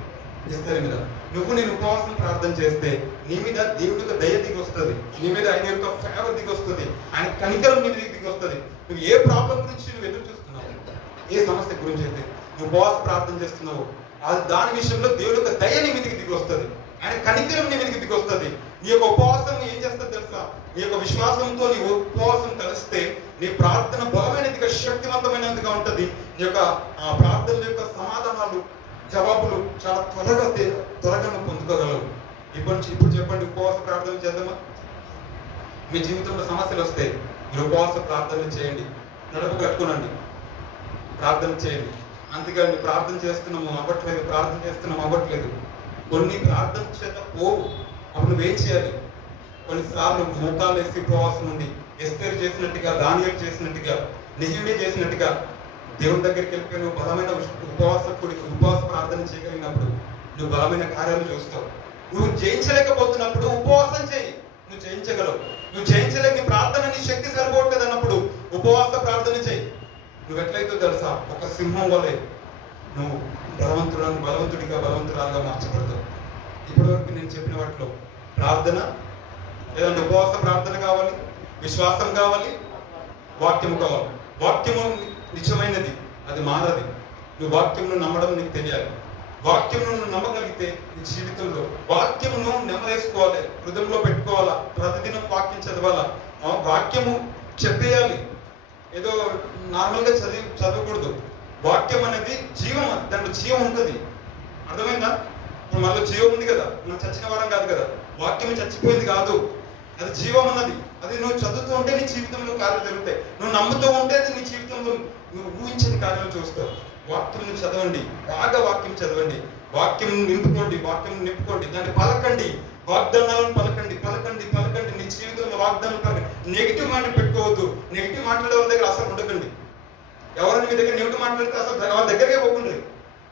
ఎస్తేరు మీద నువ్వు నేను ఉపవాసం ప్రార్థన చేస్తే నీ మీద దేవుడి యొక్క దయ దిగి వస్తుంది, నీ మీద ఆయన యొక్క ఫేవర్ దిగి వస్తుంది, ఆయన కనికరం నీ మీద దిగి వస్తుంది. నువ్వు ఏ ప్రాబ్లం గురించి నువ్వు ఎదురు చూస్తున్నావు, ఏ సమస్య గురించి అయితే నువ్వు ఉపవాస ప్రార్థన చేస్తున్నావు, దాని విషయంలో దేవుడి యొక్క దయ నీ మీదకి దిగి వస్తుంది, ఆయన కనికరం నీ మీదకి దిగి వస్తుంది. నీ యొక్క ఉపవాసం ఏం చేస్తుంది తెలుసా? నీ యొక్క విశ్వాసంతో నీ ఉపవాసం కలిస్తే నీ ప్రార్థన బలమైనదిగా, శక్తివంతమైనదిగా ఉంటుంది. నీ యొక్క ప్రార్థన యొక్క సమాధానాలు, జవాబులు చాలా త్వరగా నువ్వు పొందుకోగలవు. ఇప్పుడు చెప్పండి, ఉపవాస ప్రార్థన చేద్దామా? మీ జీవితంలో సమస్యలు వస్తాయి, మీరు ఉపవాస ప్రార్థనలు చేయండి, నడుపు కట్టుకోనండి, ప్రార్థన చేయండి. అంతేగాని ప్రార్థన చేస్తున్నాము అవ్వట్లేదు, ప్రార్థన చేస్తున్నాము అవ్వట్లేదు. కొన్ని ప్రార్థన చేత పోవు. అప్పుడు నువ్వేం చేయాలి? కొన్నిసార్లు మోకాలు వేసి ఉపవాసం ఉండి, ఎస్తేరు చేసినట్టుగా, దానియేలు చేసినట్టుగా, నెహెమ్యా చేసినట్టుగా దేవుడి దగ్గరికి వెళ్ళిపోయి నువ్వు బలమైన ఉపవాస ప్రార్థన చేయగలిగినప్పుడు నువ్వు బలమైన కార్యాలు చూస్తావు. నువ్వు జయించలేకపోతున్నప్పుడు ఉపవాసం చేయి, నువ్వు జయించగలవు. నువ్వు జయించలేని ప్రార్థన, నీ శక్తి సరిపోవట్లేదు అన్నప్పుడు ఉపవాస ప్రార్థన చేయి. నువ్వు ఎట్లయితే తెలుసా, ఒక సింహం వలె నువ్వు బలవంతుడిగా, బలవంతురాలుగా మార్చబడతావు. ఇప్పటివరకు నేను చెప్పిన వాటిలో ప్రార్థన, లేదంటే ఉపవాస ప్రార్థన కావాలి, విశ్వాసం కావాలి, వాక్యము కావాలి. వాక్యము నిజమైనది, అది మారది. నువ్వు వాక్యమును నమ్మడం నీకు తెలియాలి. వాక్యమును నువ్వు నమ్మగలిగితే నీ జీవితంలో వాక్యమును నెమరేసుకోవాలి, హృదయంలో పెట్టుకోవాలా, ప్రతిదినం వాక్యం చదవాలా, వాక్యము చెప్పేయాలి. ఏదో నార్మల్గా చదవకూడదు. వాక్యం అనేది జీవం, దాంట్లో జీవం ఉంటుంది. అర్థమైందా? ఇప్పుడు మనలో జీవం ఉంది కదా, మనం చచ్చిన వారం కాదు కదా. వాక్యం చచ్చిపోయింది కాదు, అది జీవం అన్నది. అది నువ్వు చదువుతూ ఉంటే నీ జీవితంలో కార్యాలు జరుగుతాయి. నువ్వు నమ్ముతూ ఉంటే నీ జీవితంలో నువ్వు ఊహించని కార్యాలు చూస్తావు. వాక్యం చదవండి, బాగా వాక్యం చదవండి, వాక్యం నింపుకోండి, దాన్ని పలకండి, వాగ్దానాలను పలకండి. నీ జీవితంలో వాగ్దానాలు పలకండి. నెగిటివ్ మైండ్ పెట్టుకోవద్దు. నెగిటివ్ మాట్లాడే వాళ్ళ దగ్గర అసలు ఉండకండి. ఎవరైనా మీ దగ్గర నెగిటివ్ మాట్లాడితే అసలు వాళ్ళ దగ్గరే పోకండి,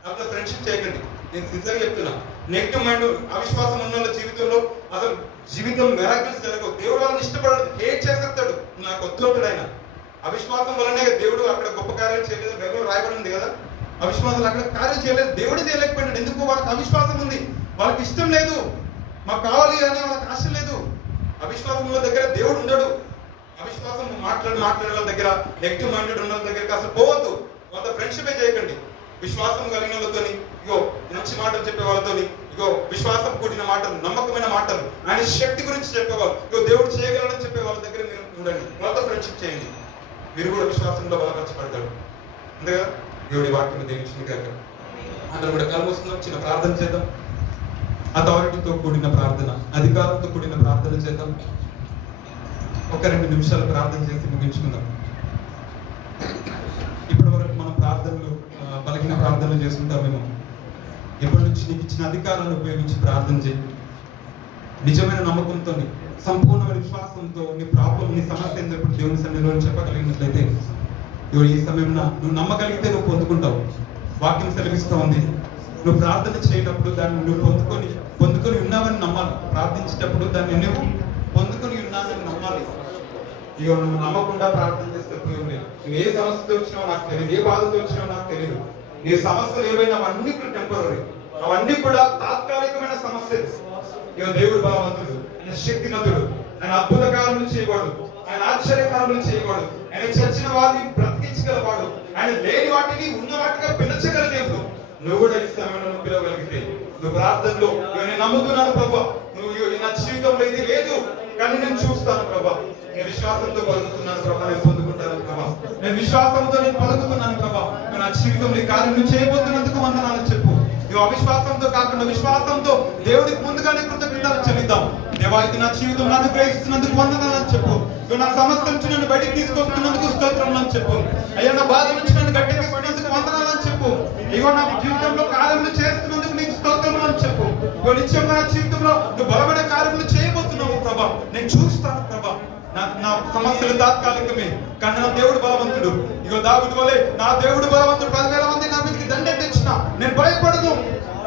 వాళ్ళతో ఫ్రెండ్షిప్ చేయకండి. నేను సిన్సియర్గా చెప్తున్నా. నెగిటివ్ మైండ్, అవిశ్వాసం ఉన్న వాళ్ళ జీవితంలో అసలు జీవితం మెరాకిల్స్ జరగవు. దేవుడు వాళ్ళని ఇష్టపడదు, హేట్ చేసేస్తాడు. నాకు వద్దు అంటాడు ఆయన. అవిశ్వాసం వల్లనే దేవుడు అక్కడ గొప్ప కార్యాలు చేయలేదు. బైబిల్ రాయబడి ఉంది కదా, అవిశ్వాసాలు అక్కడ కార్యం చేయలేదు, దేవుడే చేయలేకపోయినాడు. ఎందుకు? వాళ్ళకి అవిశ్వాసం ఉంది, వాళ్ళకి ఇష్టం లేదు, మాకు కావాలి అని వాళ్ళకి ఆశ లేదు. అవిశ్వాసంలో దగ్గర దేవుడు ఉండడు. అవిశ్వాసం మాట్లాడే వాళ్ళ దగ్గర, నెగిటివ్ మైండెడ్ ఉన్న వాళ్ళ దగ్గరికి అసలు పోవద్దు. వాళ్ళ ఫ్రెండ్షిపే చేయకండి. విశ్వాసం కలిగిన వాళ్ళతోని, ఇగో మంచి మాటలు చెప్పే వాళ్ళతోని, ఇగో విశ్వాసం కూడిన మాటలు, నమ్మకమైన మాటలు, ఆయన శక్తి గురించి చెప్పేవాళ్ళు, ఇగో దేవుడు చేయగలడని చెప్పే వాళ్ళ దగ్గర మీరు ఉండండి, వాళ్ళతో ఫ్రెండ్షిప్ చేయండి. మీరు కూడా విశ్వాసంలో బలపరచబడతారు. అంతేగా? దేవుడి వాక్యం దీవించింది కాక అందరూ కూడా కలువస్తున్నాం. చిన్న ప్రార్థన చేద్దాం. అథారిటీతో కూడిన ప్రార్థన, అధికారంతో కూడిన ప్రార్థన చేద్దాం. ఒక 2 నిమిషాలు ప్రార్థన చేసి ముగించుకుందాం. ఇప్పటి వరకు మనం ప్రార్థనలు, బలహీన ప్రార్థనలు చేసుకుంటామేమో. ఇప్పటి నుంచి నీకు ఇచ్చిన అధికారాన్ని ఉపయోగించి ప్రార్థన చేయి. నిజమైన నమ్మకంతో, సంపూర్ణమైన విశ్వాసంతో నీ ప్రాబ్లం, నీ సమస్య ఏంటో ఇప్పుడు దేవుని సన్నిధిలో చెప్పగలిగినట్లయితే, ఈ సమయంలో నువ్వు నమ్మగలిగితే నువ్వు పొందుకుంటావు. వాక్యం సెలవిస్తూ ఉంది, నువ్వు ప్రార్థన చేయటప్పుడు దాన్ని నువ్వు పొందుకొని ఉన్నావని నమ్మాలి. ప్రార్థించేటప్పుడు దాన్ని నువ్వు పొందుకొని ఉన్నావని నమ్మాలి. ఇక నువ్వు నమ్మకుండా ప్రార్థన చేస్తే నువ్వు ఏ సమస్యతో వచ్చినావో నాకు తెలియదు, ఏ బాధతో వచ్చినావో నాకు తెలియదు. నీ సమస్యలు ఏవైనా అవన్నీ కూడా టెంపరీ, అవన్నీ కూడా తాత్కాలికమైన సమస్యలు. ఇక దేవుడు బలవంతుడు, ఆయన శక్తివంతుడు, ఆయన అద్భుత కార్యాలు చేయవాడు, ఆయన ఆశ్చర్యకారులు చేయవాడు, ఆయన చచ్చిన వారిని బ్రతికించగలవాడు, ఆయన లేని వాటిని ఉన్న వాటిగా పిలచగల దేవుడు. నువ్వు కూడా ఈ సమయంలో పిలవగలిగితే, నువ్వు ప్రార్థనలో నేను నమ్ముతున్నాను ప్రభా, నువ్వు నా జీవితంలో ఇది లేదు కానీ నేను చూస్తాను ప్రభా, నేను విశ్వాసంతో పలుకుతున్నాను ప్రభా, నేను పొందుకుంటాను ప్రభా, నేను విశ్వాసంతో నేను పలుకుతున్నాను ప్రభా, నేను నా జీవితంలో ఈ కార్యం చేయబోతున్నందుకు వందనాలు చెప్పు. నువ్వు అవిశ్వాసంతో కాకుండా విశ్వాసంతో దేవుడికి ముందుగానే కృతజ్ఞతలు చెల్లిద్దాం. దేవా, ఇది నా జీవితంలో అనుగ్రహిస్తున్నందుకు వందనాలు చెప్పు. నువ్వు నా సమస్య నుంచి నన్ను బయటికి తీసుకొస్తున్నందుకు స్తోత్రం అని చెప్పు. అయ్యా, నా బాధ నుంచి నన్ను గట్టిగా వందనాలు చెప్పు. ఇగో నా జీవితంలో కార్యములు చేస్తున్నందుకు నీకు స్తోత్రం అని చెప్పు. ఇగో నిత్యంగా నా జీవితంలో నువ్వు బలమైన కార్యములు చేయబోతున్నావు ప్రభా, నేను చూస్తాను ప్రభా. నా సమస్యలు తాత్కాలికమే కానీ నా దేవుడు బలవంతుడు. ఇగో దావీదు వలె నా దేవుడు బలవంతుడు. 10,000 మంది నా మీదకి దండె తెచ్చిన నేను భయపడను,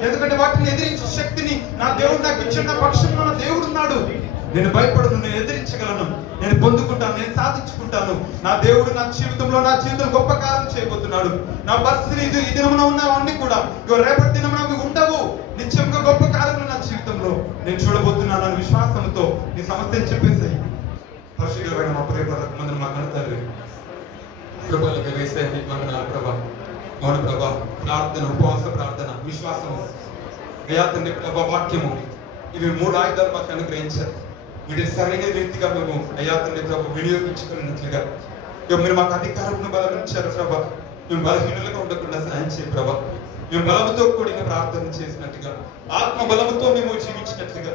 ఎందుకంటే వాటిని ఎదిరించే శక్తిని నా దేవుడు నాకు ఇచ్చిన, నా పక్షంలో నా దేవుడు ఉన్నాడు. నేను భయపడను, నేను ఎదిరించగలను, నేను పొందుకుంటాను, నేను సాధించుకుంటాను. నా దేవుడు నా జీవితం గొప్ప కార్యం చేయబోతున్నాడు. నా పరిస్థితి ఈ దినమున ఉన్నవన్నీ కూడా రేపటి దినమున అవి ఉండవు. నిత్యంగా గొప్ప కార్యములు నా జీవితంలో నేను చూడబోతున్నాను అని విశ్వాసంతో నీ సమస్యను చెప్పేసాయి. పరిశుద్ధమైన మా ప్రియపరులకు మందిని మా కనతండ్రి, కృపలకు వేసే నీకు వందనాలు ప్రభా. అవును ప్రభా, ప్రార్థన, ఉపవాస ప్రార్థన, విశ్వాసము, అయ్యా తండ్రి ప్రభా, వాక్యము, ఇవి 3 ఆయుధాలు మాకు అనుగ్రహించారు. వీటిని సరైన రీతిగా మేము అయ్యా తండ్రి ప్రభు వినియోగించుకున్నట్లుగా ఇక మీరు మాకు అధికారంను బలం ఇచ్చారు ప్రభా. మేము బలహీనులుగా ఉండకుండా సహాయం చేయ ప్రభా. మేము బలముతో కూడిన ప్రార్థన చేసినట్టుగా, ఆత్మ బలముతో మేము జీవించినట్లుగా,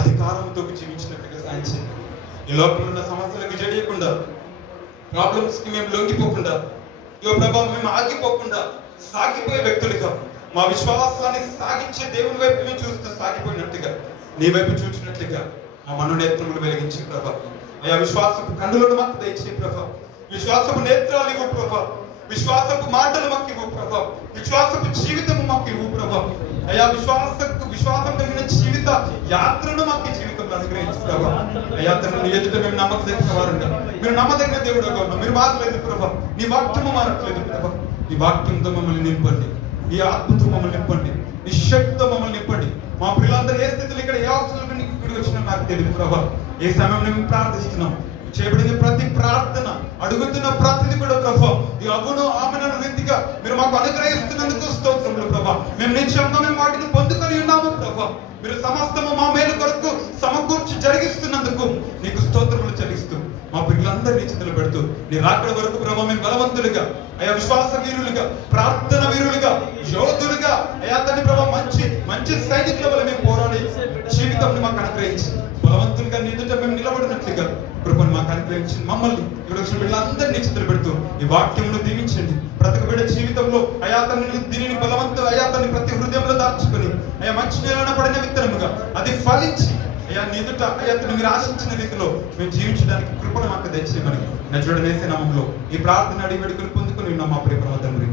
అధికారంతో జీవించినట్టుగా సహాయం చేయండి. ఈ లోకంలో ఉన్న సమస్యలకు జడియకుండా, ప్రాబ్లమ్స్ కి మేము లొంగిపోకుండా, ఇక ప్రభా మేము ఆగిపోకుండా సాగిపోయే వ్యక్తులుగా, మా విశ్వాసాన్ని సాగించే దేవుని వైపు మేము చూస్తూ సాగిపోయినట్టుగా, నీ వైపు చూసినట్లుగా మా మనోనేత్రములు వెలిగించే ప్రభా. అయ్యా విశ్వాసపు కన్నులను మాకు దయచే ప్రభా. విశ్వాసపు నేత్రాలు ఇవ్వు ప్రభా. విశ్వాసపు మాటలు మాకు ఇవ్వు ప్రభా. విశ్వాసపు జీవితము మాకు ఇవ్వు ప్రభా. అయ్యా విశ్వాసం కలిగిన జీవిత యాత్రను మాకు జీవితంలో అనుగ్రహించు ప్రభా. అయ్యా తండ్రి ఎదుట మేము నమ్మకం వారుగా, మీరు నమ్మదగిన దేవుడుగా ఉన్నాం. మీరు మారలేదు ప్రభా. నీ వాక్యము మారట్లేదు ప్రభా. ఈ వాక్యంతో మమ్మల్ని నింపండి, ఈ ఆత్మతో మమ్మల్ని నింపండి, ఈ శక్తితో మమ్మల్ని నింపండి. మా పిల్లలందరూ ఏ స్థితిలో ఇక్కడ ఏ అవసరం ఇక్కడ వచ్చినా నాకు తెలియదు ప్రభా. ఏ సమయంలో మేము ప్రార్థిస్తున్నాం, చేయబడిన ప్రతి ప్రార్థన, అడుగుతున్న ప్రతిది కూడా ప్రభా ఈ అవును ఆమెను రీతిగా మీరు మాకు అనుగ్రహిస్తున్నందుకు స్తోత్రములు ప్రభా. మేము నిత్యంగా మేము వాటిని పొందుకొని ఉన్నాము ప్రభా. మీరు సమస్తము మా మేలు కొరకు సమకూర్చి జరిగిస్తున్నందుకు నీకు స్తోత్రములు చెల్లిస్తూ మా పిల్లలందరినీ చేతులు పెడుతూ నీ రాకడ వరకు ప్రభా మేము బలవంతులుగా, అయ్యా విశ్వాస వీరులుగా, ప్రార్థన వీరులుగా, యోధులుగా, అయ్యా తండ్రి ప్రభా మంచి సైనికుల వల్ల మేము పోరాడే జీవితం మాకు అనుగ్రహించి బలవంతులుగా నీ ఎదుట మేము నిలబడినట్లుగా కృపను మాకు అనుగ్రహించి మమ్మల్ని ఇక్కడ వచ్చిన బిడ్డలందరినీ చేతులు పెడుతూ ఈ వాక్యమును దీవించండి. ప్రతి బిడ్డ జీవితంలో అయా తండ్రి దీనిని బలవంతు అయా తండ్రి ప్రతి హృదయంలో దాచుకొని అయా మంచి నేలన పడిన విత్తనముగా అది ఫలించి అయ్యా నీ ఎదుట అయ్యా మీరు ఆశించిన రీతిలో మేము జీవించడానికి కృపను మాకు తెచ్చేయమని నజరుడు వేసే నామములో ఈ ప్రార్థన అడిగి వేడుకలు పొందుకొని ఉన్నాం మా ప్రియ తండ్రి.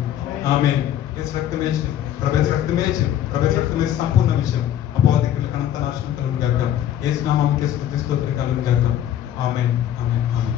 ఆమేన్. యేసు రక్తమేసి ప్రభేశ రక్తమేసి సంపూర్ణ విషయం అపవాదికులకు అనంత నాశనం కలుగును గాక. యేసు నామముకే స్తుతి స్తోత్రం కలుగును గాక. ఆమేన్. ఆమేన్. ఆమేన్.